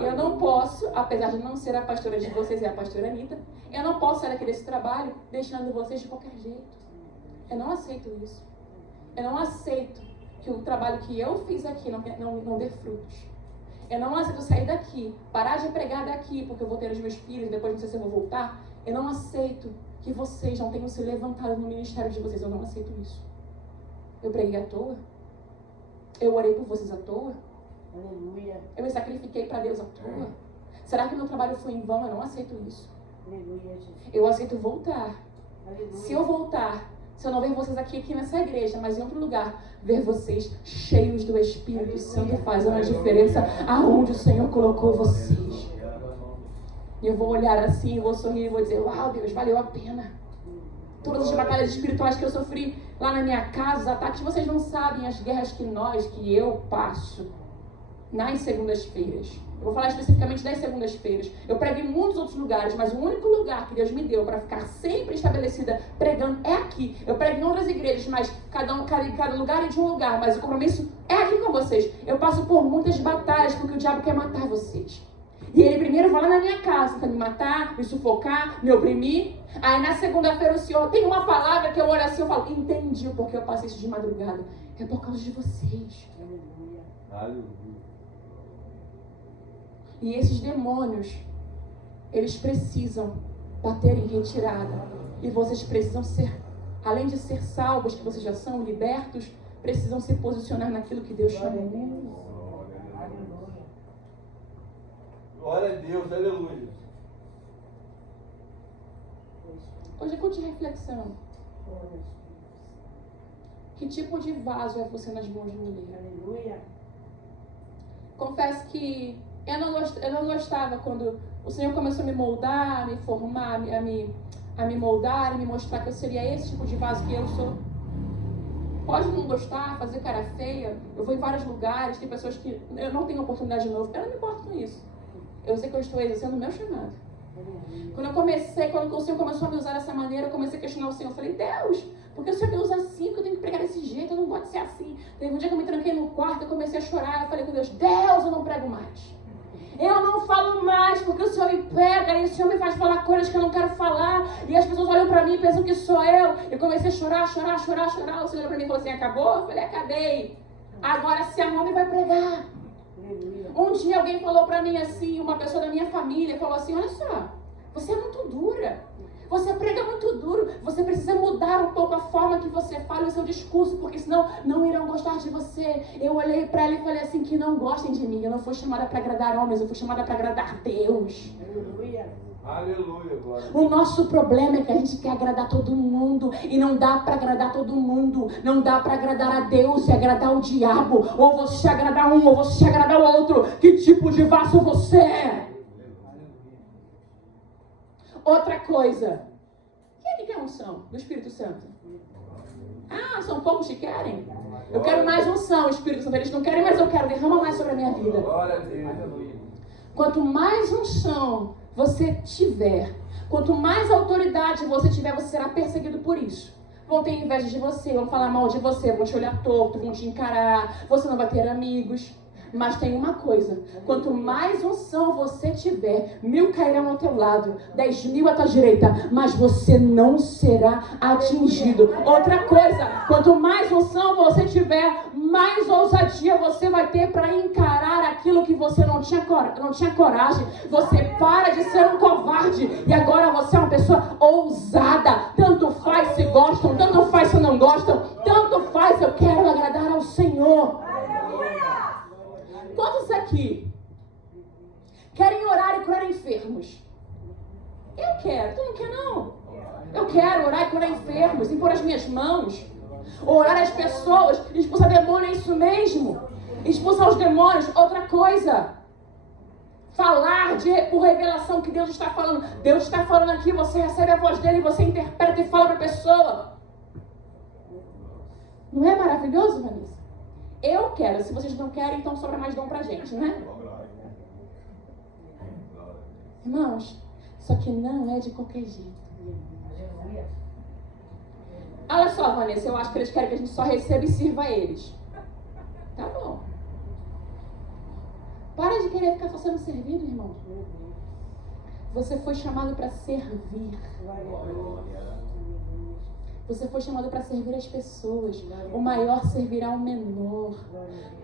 Eu não posso, apesar de não ser a pastora de vocês e a pastora Anitta, eu não posso sair aqui desse trabalho deixando vocês de qualquer jeito. Eu não aceito isso. Eu não aceito que o trabalho que eu fiz aqui não dê frutos. Eu não aceito sair daqui, parar de pregar daqui, porque eu vou ter os meus filhos e depois não sei se eu vou voltar. Eu não aceito que vocês não tenham se levantado no ministério de vocês. Eu não aceito isso. Eu preguei à toa. Eu orei por vocês à toa. Aleluia. Eu me sacrifiquei para Deus à toa. Será que meu trabalho foi em vão? Eu não aceito isso. Aleluia, Jesus. Eu aceito voltar. Aleluia. Se eu voltar, se eu não ver vocês aqui nessa igreja, mas em outro lugar, ver vocês cheios do Espírito Santo fazendo a diferença aonde o Senhor colocou vocês. E eu vou olhar assim, vou sorrir e vou dizer, uau, Deus, valeu a pena. Todas as batalhas espirituais que eu sofri lá na minha casa, os ataques, vocês não sabem as guerras que eu passo nas segundas-feiras. Eu vou falar especificamente das segundas-feiras. Eu prego em muitos outros lugares, mas o único lugar que Deus me deu para ficar sempre estabelecida pregando é aqui. Eu prego em outras igrejas, mas cada lugar é de um lugar, mas o compromisso é aqui com vocês. Eu passo por muitas batalhas porque o diabo quer matar vocês. E ele primeiro vai lá na minha casa, tenta me matar, me sufocar, me oprimir. Aí na segunda-feira o Senhor tem uma palavra que eu olho assim e falo, entendi o porquê eu passei isso de madrugada. É por causa de vocês. Aleluia. Aleluia. E esses demônios, eles precisam bater em retirada. E vocês precisam ser, além de ser salvos, que vocês já são libertos, precisam se posicionar naquilo que Deus chamou. Glória a Deus, aleluia. Hoje é culto de reflexão. Que tipo de vaso é você nas mãos de mulher? Aleluia. Confesso que eu não gostava quando o Senhor começou a me moldar, a me formar, a me moldar, e me mostrar que eu seria esse tipo de vaso que eu sou. Pode não gostar, fazer cara feia. Eu vou em vários lugares, tem pessoas que eu não tenho oportunidade de novo. Eu não me importo com isso. Eu sei que eu estou exercendo o meu chamado. Quando o Senhor começou a me usar dessa maneira, eu comecei a questionar o Senhor. Eu falei, Deus, por que o Senhor me usa assim? Porque eu tenho que pregar desse jeito, eu não gosto de ser assim. Teve um dia que eu me tranquei no quarto, eu comecei a chorar. Eu falei com Deus, eu não prego mais. Eu não falo mais, porque o Senhor me pega e o Senhor me faz falar coisas que eu não quero falar. E as pessoas olham pra mim e pensam que sou eu. Eu comecei a chorar. O Senhor olhou pra mim e falou assim, acabou? Eu falei, acabei. Agora se arruma e vai pregar. Um dia alguém falou pra mim assim, uma pessoa da minha família falou assim, olha só, você é muito dura, você prega muito duro, você precisa mudar um pouco a forma que você fala o seu discurso, porque senão não irão gostar de você. Eu olhei pra ela e falei assim, que não gostem de mim, eu não fui chamada pra agradar homens, eu fui chamada pra agradar Deus. Aleluia. Aleluia, glória. O nosso problema é que a gente quer agradar todo mundo e não dá para agradar todo mundo. Não dá para agradar a Deus e agradar o diabo. Ou você agradar um, ou você agradar o outro. Que tipo de vaso você é? Outra coisa. Quem é que quer unção do Espírito Santo? Ah, são poucos que querem? Eu quero mais unção, Espírito Santo. Eles não querem, mas eu quero. Derrama mais sobre a minha vida. Glória a Deus. Quanto mais unção você tiver, quanto mais autoridade você tiver, você será perseguido por isso. Vão ter inveja de você, vão falar mal de você, vão te olhar torto, vão te encarar, você não vai ter amigos. Mas tem uma coisa, quanto mais unção você tiver, 1000 cairão ao teu lado, 10.000 à tua direita, mas você não será atingido. Outra coisa, quanto mais unção você tiver, mais ousadia você vai ter para encarar aquilo que você não tinha coragem. Você para de ser um covarde e agora você é uma pessoa ousada. Tanto faz se gostam, tanto faz se não gostam, tanto faz, eu quero agradar ao Senhor. Quantos aqui querem orar e curar enfermos? Eu quero, tu não quer não? Eu quero orar e curar enfermos, impor as minhas mãos, orar as pessoas, expulsar demônio, é isso mesmo. Expulsar os demônios, outra coisa. Falar por revelação que Deus está falando. Deus está falando aqui, você recebe a voz dele, você interpreta e fala para a pessoa. Não é maravilhoso, Vanessa? Eu quero. Se vocês não querem, então sobra mais dom pra gente, né? Irmãos, só que não é de qualquer jeito. Aleluia. Olha só, Vanessa, eu acho que eles querem que a gente só receba e sirva a eles. Tá bom. Para de querer ficar só sendo servido, irmão. Você foi chamado para servir. Glória a Deus. Você foi chamado para servir as pessoas. O maior servirá o menor.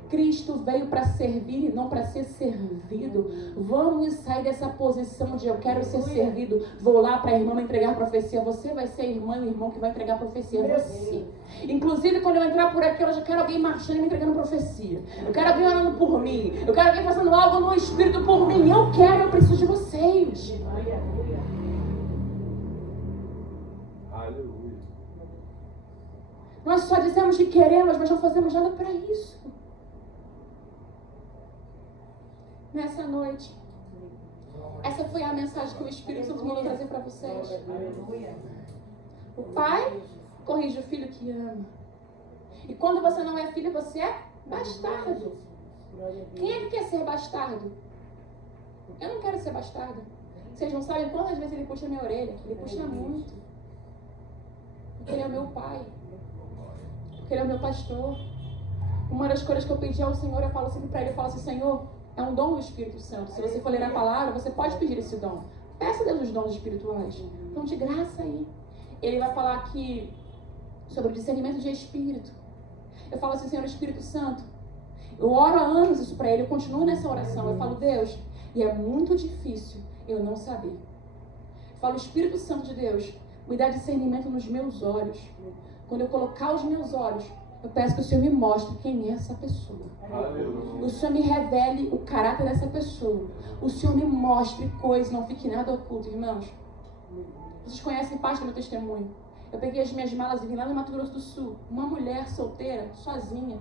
Cristo veio para servir e não para ser servido. Vamos sair dessa posição de eu quero ser servido. Vou lá para a irmã me entregar a profecia. Você vai ser a irmã e o irmão que vai entregar a profecia. Você. Inclusive, quando eu entrar por aqui, eu já quero alguém marchando e me entregando profecia. Eu quero alguém orando por mim. Eu quero alguém fazendo algo no Espírito por mim. Eu preciso de vocês. Aleluia. Nós só dizemos que queremos, mas não fazemos nada para isso. Nessa noite, essa foi a mensagem que o Espírito Santo mandou trazer para vocês. Aleluia. O pai corrige o filho que ama. E quando você não é filho, você é bastardo. Quem é que quer ser bastardo? Eu não quero ser bastardo. Vocês não sabem quantas vezes ele puxa a minha orelha. Ele puxa muito. Porque ele é o meu pai. Porque ele é o meu pastor. Uma das coisas que eu pedi ao Senhor, eu falo sempre para ele, eu falo assim, Senhor, é um dom do Espírito Santo. Se você for ler a palavra, você pode pedir esse dom. Peça a Deus os dons espirituais. Então, de graça aí. Ele vai falar aqui sobre o discernimento de espírito. Eu falo assim, Senhor Espírito Santo, eu oro há anos isso para ele, eu continuo nessa oração. Eu falo, Deus, e é muito difícil eu não saber. Eu falo, Espírito Santo de Deus, me dá discernimento nos meus olhos. Quando eu colocar os meus olhos, eu peço que o Senhor me mostre quem é essa pessoa. Aleluia. O Senhor me revele o caráter dessa pessoa. O Senhor me mostre coisas, não fique nada oculto, irmãos. Vocês conhecem parte do meu testemunho. Eu peguei as minhas malas e vim lá no Mato Grosso do Sul. Uma mulher solteira, sozinha.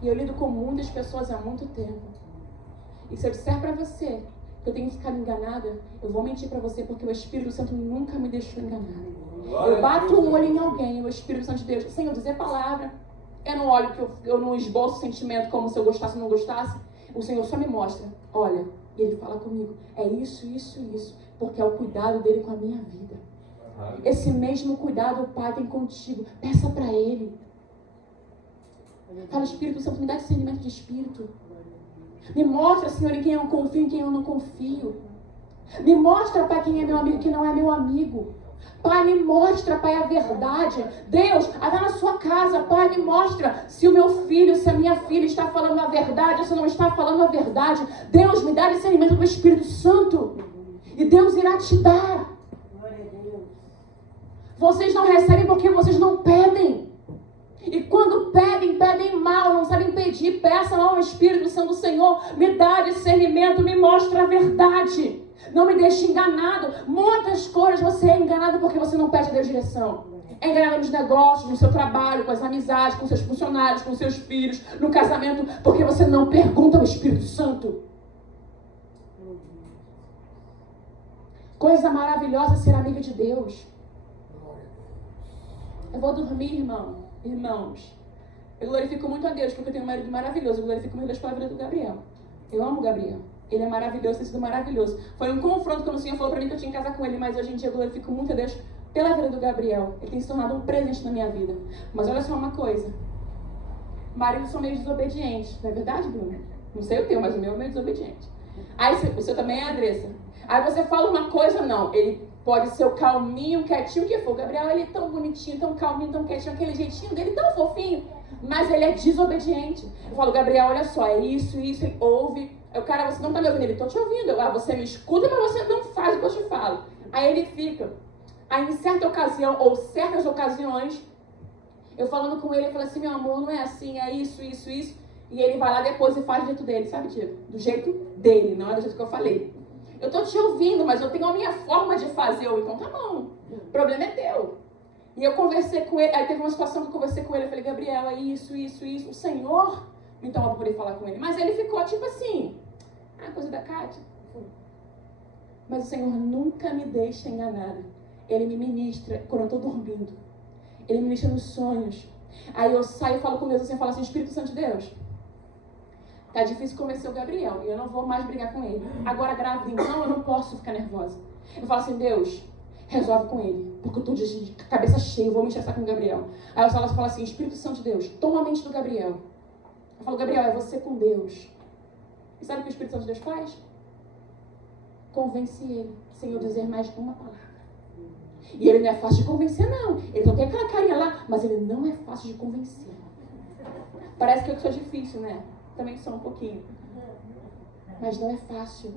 E eu lido com muitas pessoas há muito tempo. E se eu disser para você que eu tenho ficado enganada, eu vou mentir para você, porque o Espírito Santo nunca me deixou enganada. Eu bato o olho em alguém, o Espírito Santo de Deus, sem eu dizer palavra. Eu não olho, que eu não esboço sentimento como se eu gostasse ou não gostasse. O Senhor só me mostra. Olha, e Ele fala comigo. É isso, isso, isso. Porque é o cuidado dele com a minha vida. Esse mesmo cuidado o Pai tem contigo. Peça para Ele. Fala, Espírito Santo, me dá discernimento de espírito. Me mostra, Senhor, em quem eu confio e em quem eu não confio. Me mostra, Pai, quem é meu amigo e quem não é meu amigo. Pai, me mostra, Pai, a verdade. Deus, até na sua casa, Pai, me mostra se o meu filho, se a minha filha está falando a verdade ou se não está falando a verdade. Deus, me dá discernimento do Espírito Santo. E Deus irá te dar. Vocês não recebem porque vocês não pedem. E quando pedem, pedem mal, não sabem pedir. Peçam ao Espírito Santo do Senhor, me dá discernimento, me mostra a verdade. Não me deixe enganado. Muitas coisas você é enganado porque você não pede a Deus direção. É enganado nos negócios, no seu trabalho, com as amizades, com seus funcionários, com seus filhos, no casamento, porque você não pergunta ao Espírito Santo. Coisa maravilhosa ser amiga de Deus. Eu vou dormir, irmãos. Eu glorifico muito a Deus porque eu tenho um marido maravilhoso. Eu glorifico muito a Deus pela vida do Gabriel. Eu amo o Gabriel. Ele é maravilhoso, tem sido maravilhoso. Foi um confronto quando o Senhor falou pra mim que eu tinha que casar com ele, mas hoje em dia eu glorifico muito a Deus pela vida do Gabriel. Ele tem se tornado um presente na minha vida. Mas olha só uma coisa. Maridos são meio desobedientes, não é verdade, Bruno? Não sei o teu, mas o meu é meio desobediente. Aí o seu também é, Andressa. Aí você fala uma coisa, não. Ele pode ser o calminho, quietinho, o que for. O Gabriel, ele é tão bonitinho, tão calminho, tão quietinho, aquele jeitinho dele tão fofinho, mas ele é desobediente. Eu falo, Gabriel, olha só, é isso, ele ouve. Eu, cara, você não tá me ouvindo. Ele, tô te ouvindo. Eu, você me escuta, mas você não faz o que eu te falo. Aí ele fica. Aí em certa ocasião, ou certas ocasiões, eu falando com ele, eu falo assim, meu amor, não é assim, é isso. E ele vai lá depois e faz do jeito dele, sabe, Diego? Do jeito dele, não é do jeito que eu falei. Eu tô te ouvindo, mas eu tenho a minha forma de fazer. Então tá bom, o problema é teu. E eu conversei com ele, aí teve uma situação que eu conversei com ele, eu falei, Gabriel, é isso. O Senhor me tomou pra poder falar com ele. Mas ele ficou tipo assim, coisa da Kátia. Mas o Senhor nunca me deixa enganada. Ele me ministra quando eu tô dormindo. Ele me ministra nos sonhos. Aí eu saio e falo com Deus assim, eu falo assim, Espírito Santo de Deus, tá difícil convencer o Gabriel e eu não vou mais brigar com ele. Agora grávida, então eu não posso ficar nervosa. Eu falo assim, Deus, resolve com ele, porque eu tô de cabeça cheia, eu vou me estressar com o Gabriel. Aí eu falo assim, Espírito Santo de Deus, toma a mente do Gabriel. Eu falo, Gabriel, é você com Deus. E sabe o que o Espírito Santo de Deus faz? Convence ele, sem eu dizer mais uma palavra. E ele não é fácil de convencer, não. Ele só tem aquela carinha lá, mas ele não é fácil de convencer. Parece que eu sou difícil, né? Também sou um pouquinho. Mas não é fácil.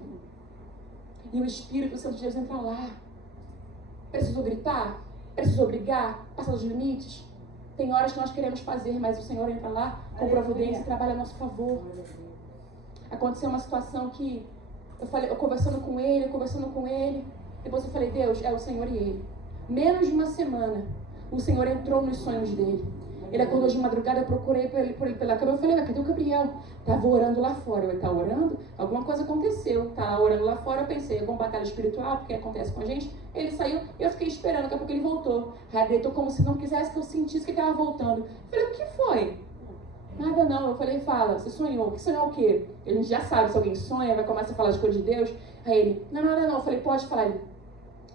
E o Espírito Santo de Deus entra lá. Precisou gritar? Precisou brigar? Passar dos limites? Tem horas que nós queremos fazer, mas o Senhor entra lá com providência e trabalha a nosso favor. Aconteceu uma situação que eu conversando com ele, depois eu falei, Deus, é o Senhor e ele. Menos de uma semana, o Senhor entrou nos sonhos dele. Ele acordou de madrugada, eu procurei por ele pela cama, eu falei, cadê o Gabriel? Tava orando lá fora. Eu tá orando? Alguma coisa aconteceu. Tá lá orando lá fora, eu pensei, alguma batalha espiritual, porque acontece com a gente. Ele saiu e eu fiquei esperando, daqui a pouco ele voltou. Aí deitou como se não quisesse que eu sentisse que ele tava voltando. Eu falei, o que foi? Nada não. Eu falei, fala, você sonhou? Que sonhou o quê? A gente já sabe, se alguém sonha, vai começar a falar as coisas de Deus. Aí ele, não. Eu falei, pode falar. Ele,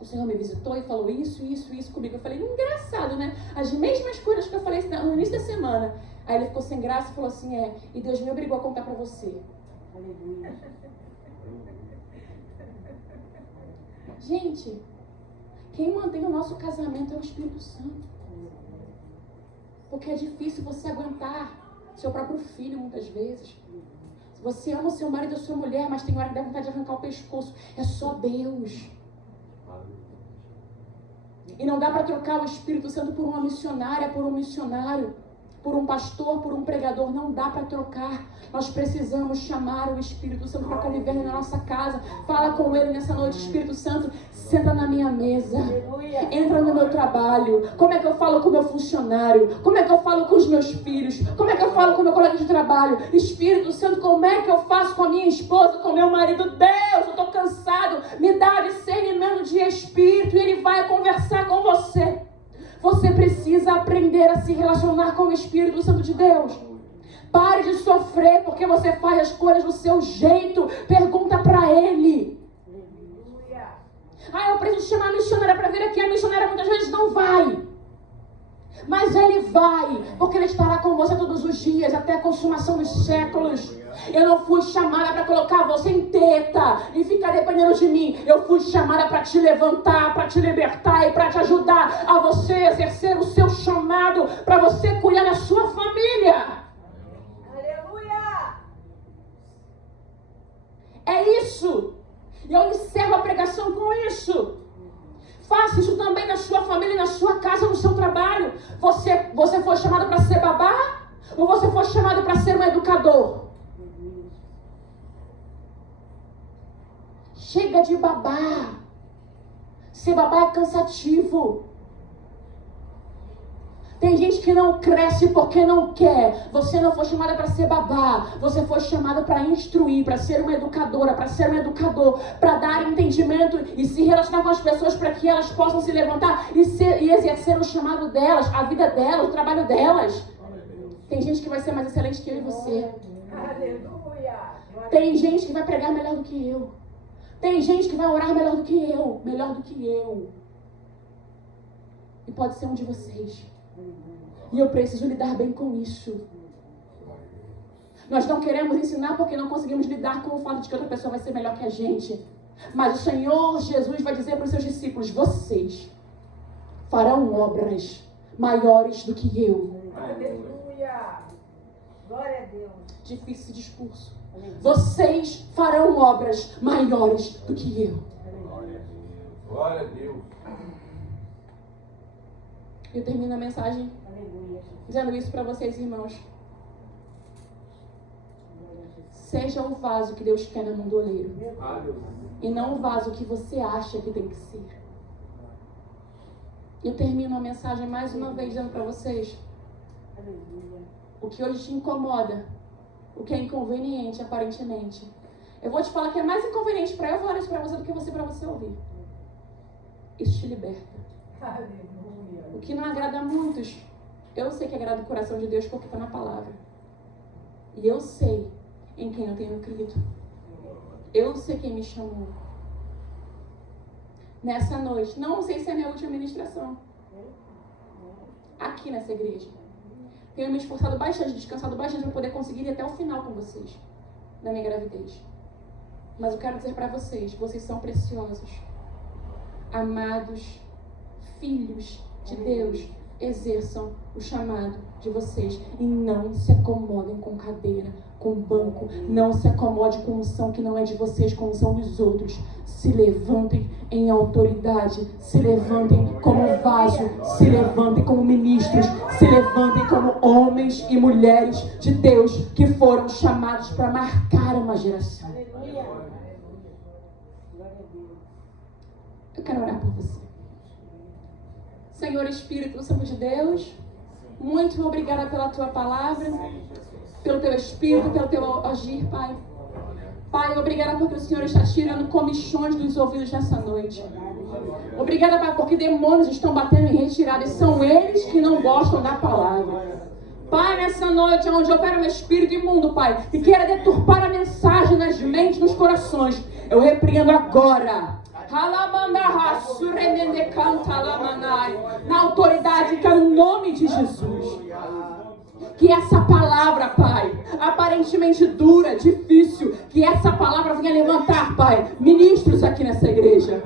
o Senhor me visitou e falou isso comigo. Eu falei, engraçado, né? As mesmas coisas que eu falei no início da semana. Aí ele ficou sem graça e falou assim, e Deus me obrigou a contar pra você. Aleluia. Gente, quem mantém o nosso casamento é o Espírito Santo. Porque é difícil você aguentar seu próprio filho muitas vezes. Você ama o seu marido ou sua mulher, mas tem hora que dá vontade de arrancar o pescoço. É só Deus. E não dá para trocar o Espírito Santo por uma missionária, por um missionário, por um pastor, por um pregador. Não dá para trocar. Nós precisamos chamar o Espírito Santo para conviver na nossa casa. Fala com ele nessa noite, Espírito Santo, senta na minha mesa. Entra no meu trabalho. Como é que eu falo com o meu funcionário? Como é que eu falo com os meus filhos? Como é que eu falo com o meu colega de trabalho? Espírito Santo, como é que eu faço com a minha esposa, com o meu marido? Deus, eu estou cansado. Me dá discernimento de espírito e ele vai conversar com você. Você precisa aprender a se relacionar com o Espírito Santo de Deus. Pare de sofrer porque você faz as coisas do seu jeito. Pergunta para Ele. Eu preciso chamar a missionária para vir aqui. A missionária muitas vezes não vai. Mas Ele vai, porque Ele estará com você todos os dias, até a consumação dos séculos. Eu não fui chamada para colocar você em teta e ficar dependendo de mim. Eu fui chamada para te levantar, para te libertar e para te ajudar a você exercer o seu chamado, para você cuidar da sua família. Aleluia! É isso. E eu encerro a pregação com isso. Faça isso também na sua família, na sua casa, no seu trabalho. Você foi chamado para ser babá? Ou você foi chamado para ser um educador? Chega de babá. Ser babá é cansativo. Tem gente que não cresce porque não quer. Você não foi chamada para ser babá. Você foi chamada para instruir, para ser uma educadora, para ser um educador, para dar entendimento e se relacionar com as pessoas para que elas possam se levantar e exercer o chamado delas, a vida delas, o trabalho delas. Tem gente que vai ser mais excelente que eu e você. Aleluia. Tem gente que vai pregar melhor do que eu. Tem gente que vai orar melhor do que eu. Melhor do que eu. E pode ser um de vocês. E eu preciso lidar bem com isso. Nós não queremos ensinar porque não conseguimos lidar com o fato de que outra pessoa vai ser melhor que a gente. Mas o Senhor Jesus vai dizer para os seus discípulos: vocês farão obras maiores do que eu. Aleluia. Glória a Deus. Difícil esse discurso. Vocês farão obras maiores do que eu. Glória a Deus. Eu termino a mensagem dizendo isso para vocês, irmãos. Seja o vaso que Deus quer na mão do oleiro. E não o vaso que você acha que tem que ser. Eu termino a mensagem mais uma vez dizendo para vocês: o que hoje te incomoda, o que é inconveniente aparentemente, eu vou te falar que é mais inconveniente para eu falar isso para você do que você para você ouvir. Isso te liberta. O que não agrada a muitos Eu sei que agrada o coração de Deus porque está na palavra. E eu sei em quem eu tenho crido. Eu sei quem me chamou. Nessa noite, não sei se é a minha última ministração aqui nessa igreja. Tenho me esforçado bastante, descansado bastante para poder conseguir ir até o final com vocês, da minha gravidez. Mas eu quero dizer para vocês, vocês são preciosos, amados, filhos de Deus. Exerçam o chamado de vocês e não se acomodem com cadeira, com banco. Não se acomode com unção que não é de vocês, com unção dos outros. Se levantem em autoridade, se levantem como vaso, se levantem como ministros, se levantem como homens e mulheres de Deus que foram chamados para marcar uma geração. Eu quero orar por você. Senhor Espírito Santo de Deus, muito obrigada pela Tua palavra, pelo Teu Espírito, pelo Teu agir, Pai. Pai, obrigada porque o Senhor está tirando comichões dos ouvidos nessa noite. Obrigada, Pai, porque demônios estão batendo em retirada e são eles que não gostam da palavra. Pai, nessa noite onde opera um espírito imundo, Pai, que queira deturpar a mensagem nas mentes, nos corações, eu repreendo agora. Na autoridade que é o nome de Jesus. Que essa palavra, Pai, aparentemente dura, difícil, que essa palavra venha levantar, Pai, ministros aqui nessa igreja.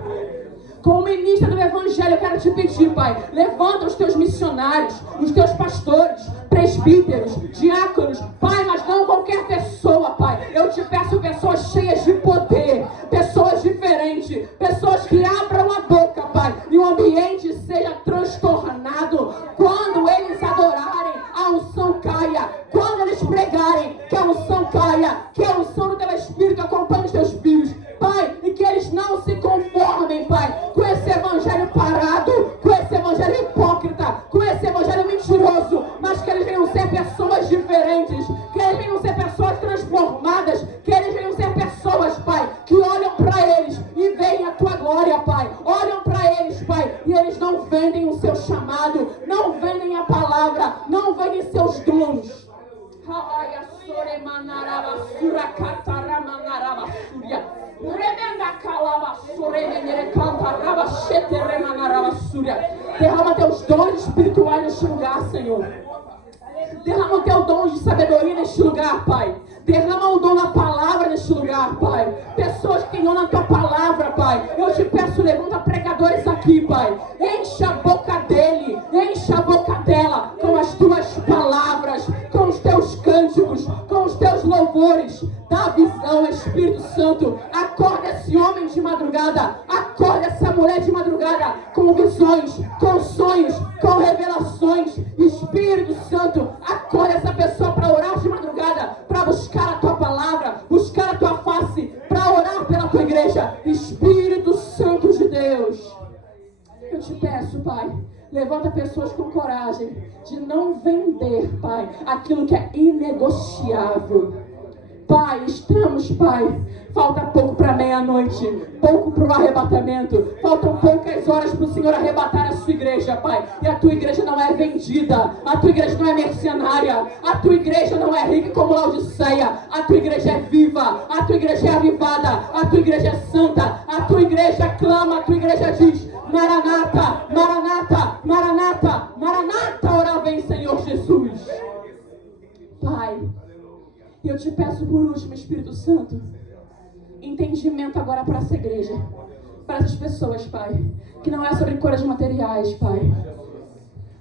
Como ministra do Evangelho, eu quero te pedir, Pai, levanta os teus missionários, os teus pastores, presbíteros, diáconos, Pai, mas não qualquer pessoa, Pai. Eu te peço pessoas cheias de poder, pessoas diferentes, pessoas que abram a boca, Pai, e o ambiente seja transtornado. Quando eles adorarem, a unção caia. Quando eles pregarem, que a unção caia, que a unção do teu Espírito acompanhe os teus filhos, Pai, e que eles não se conformem, Pai, com esse evangelho parado, com esse evangelho hipócrita, com esse evangelho mentiroso, mas que eles venham ser pessoas diferentes, que eles venham ser pessoas transformadas, que eles venham ser pessoas, Pai, que olham para eles e veem a Tua glória, Pai, olham para eles, Pai, e eles não vendem o seu chamado, não vendem a palavra, não vendem seus dons. Derrama teus dons espirituais neste lugar, Senhor. Derrama o teu dom de sabedoria neste lugar, Pai. Derrama o dom da palavra neste lugar, Pai. Pessoas que têm dom na Tua palavra, Pai. Eu te peço, levanta pregadores aqui, Pai. Enche a boca dele, enche a boca dela com as Tuas palavras, com os Teus cânticos, com os Teus louvores. Dá visão, Espírito Santo. Acorda esse homem de madrugada. Acorda essa mulher de madrugada com visões, com sonhos, com revelações. Espírito Santo, acorda essa pessoa para orar de madrugada, para buscar a Tua palavra, buscar a Tua face, para orar pela Tua igreja. Espírito Santo de Deus, eu te peço, Pai, levanta pessoas com coragem de não vender, Pai, aquilo que é inegociável. Pai, estamos, Pai, falta pouco para meia-noite, pouco para o arrebatamento, faltam poucas horas para o Senhor arrebatar a Sua igreja, Pai, e a Tua igreja não é vendida, a Tua igreja não é mercenária, a Tua igreja não é rica como Laodiceia, a Tua igreja é viva, a Tua igreja é avivada, a Tua igreja é santa, a Tua igreja clama, a Tua igreja diz, Maranata, Maranata, Maranata, Maranata, ora vem, Senhor Jesus. Pai, e eu te peço por último, Espírito Santo, entendimento agora para essa igreja, para essas pessoas, Pai, que não é sobre coisas materiais, Pai.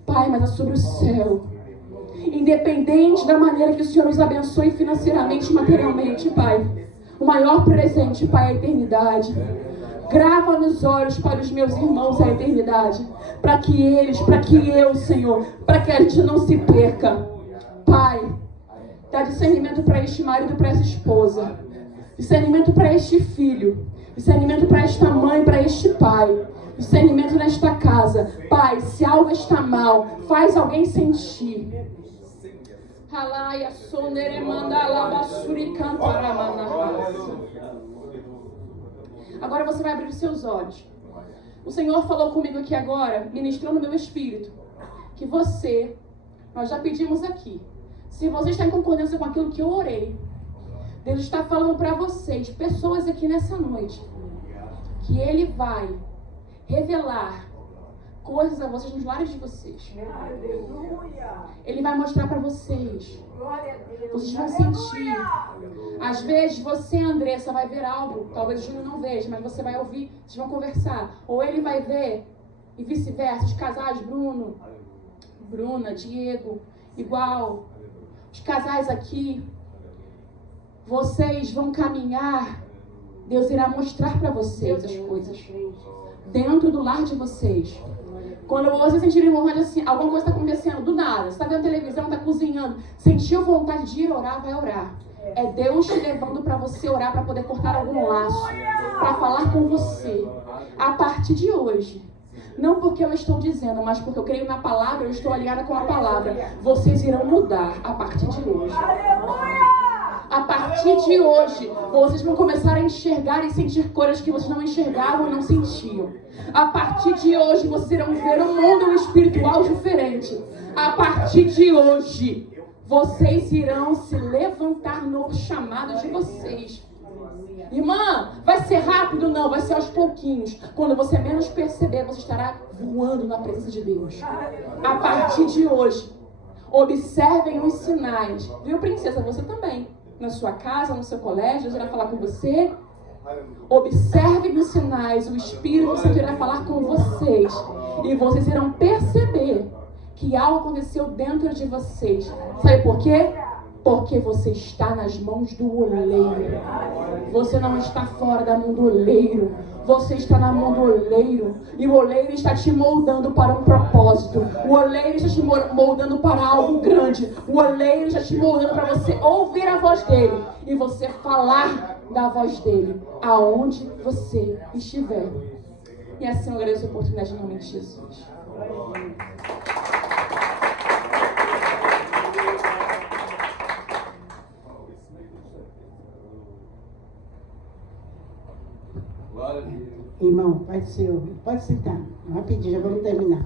Pai, mas é sobre o céu. Independente da maneira que o Senhor nos abençoe financeiramente e materialmente, Pai, o maior presente, Pai, é a eternidade. Grava nos olhos para os meus irmãos a eternidade, para que eles, para que eu, Senhor, para que a gente não se perca. Pai, dá discernimento para este marido, para essa esposa, discernimento para este filho, discernimento para esta mãe, para este pai, discernimento nesta casa. Pai, se algo está mal, faz alguém sentir. Agora você vai abrir os seus olhos. O Senhor falou comigo aqui agora, ministrou no meu espírito, que você Nós já pedimos aqui. Se você está em concordância com aquilo que eu orei, Deus está falando para vocês, pessoas aqui nessa noite, que Ele vai revelar coisas a vocês nos lares de vocês. Aleluia. Ele vai mostrar para vocês. Glória a Deus. Vocês vão sentir. Às vezes você, Andressa, vai ver algo, talvez o Júnior não veja, mas você vai ouvir, vocês vão conversar. Ou ele vai ver, e vice-versa. Os casais, Bruno, Bruna, Diego, igual. Os casais aqui, vocês vão caminhar. Deus irá mostrar para vocês as coisas dentro do lar de vocês. Quando vocês sentirem vontade assim, alguma coisa está acontecendo do nada, você está vendo televisão, está cozinhando, sentiu vontade de ir orar, vai orar. É Deus te levando para você orar, para poder cortar algum laço, para falar com você. A partir de hoje, não porque eu estou dizendo, mas porque eu creio na palavra, eu estou alinhada com a palavra. Vocês irão mudar a partir de hoje. A partir de hoje, vocês vão começar a enxergar e sentir coisas que vocês não enxergavam e não sentiam. A partir de hoje, vocês irão ver um mundo espiritual diferente. A partir de hoje, vocês irão se levantar no chamado de vocês. Irmã, vai ser rápido? Não, vai ser aos pouquinhos. Quando você menos perceber, você estará voando na presença de Deus. A partir de hoje, observem os sinais. Viu, princesa? Você também. Na sua casa, no seu colégio, Deus irá falar com você. Observem os sinais, o Espírito Santo irá falar com vocês. E vocês irão perceber que algo aconteceu dentro de vocês. Sabe por quê? Porque você está nas mãos do oleiro. Você não está fora da mão do oleiro. Você está na mão do oleiro. E o oleiro está te moldando para um propósito. O oleiro está te moldando para algo grande. O oleiro está te moldando para você ouvir a voz dele. E você falar da voz dele. Aonde você estiver. E assim eu agradeço a oportunidade em nome de Jesus. Glória a Deus. Irmão, pode sentar. Rapidinho, já vamos terminar.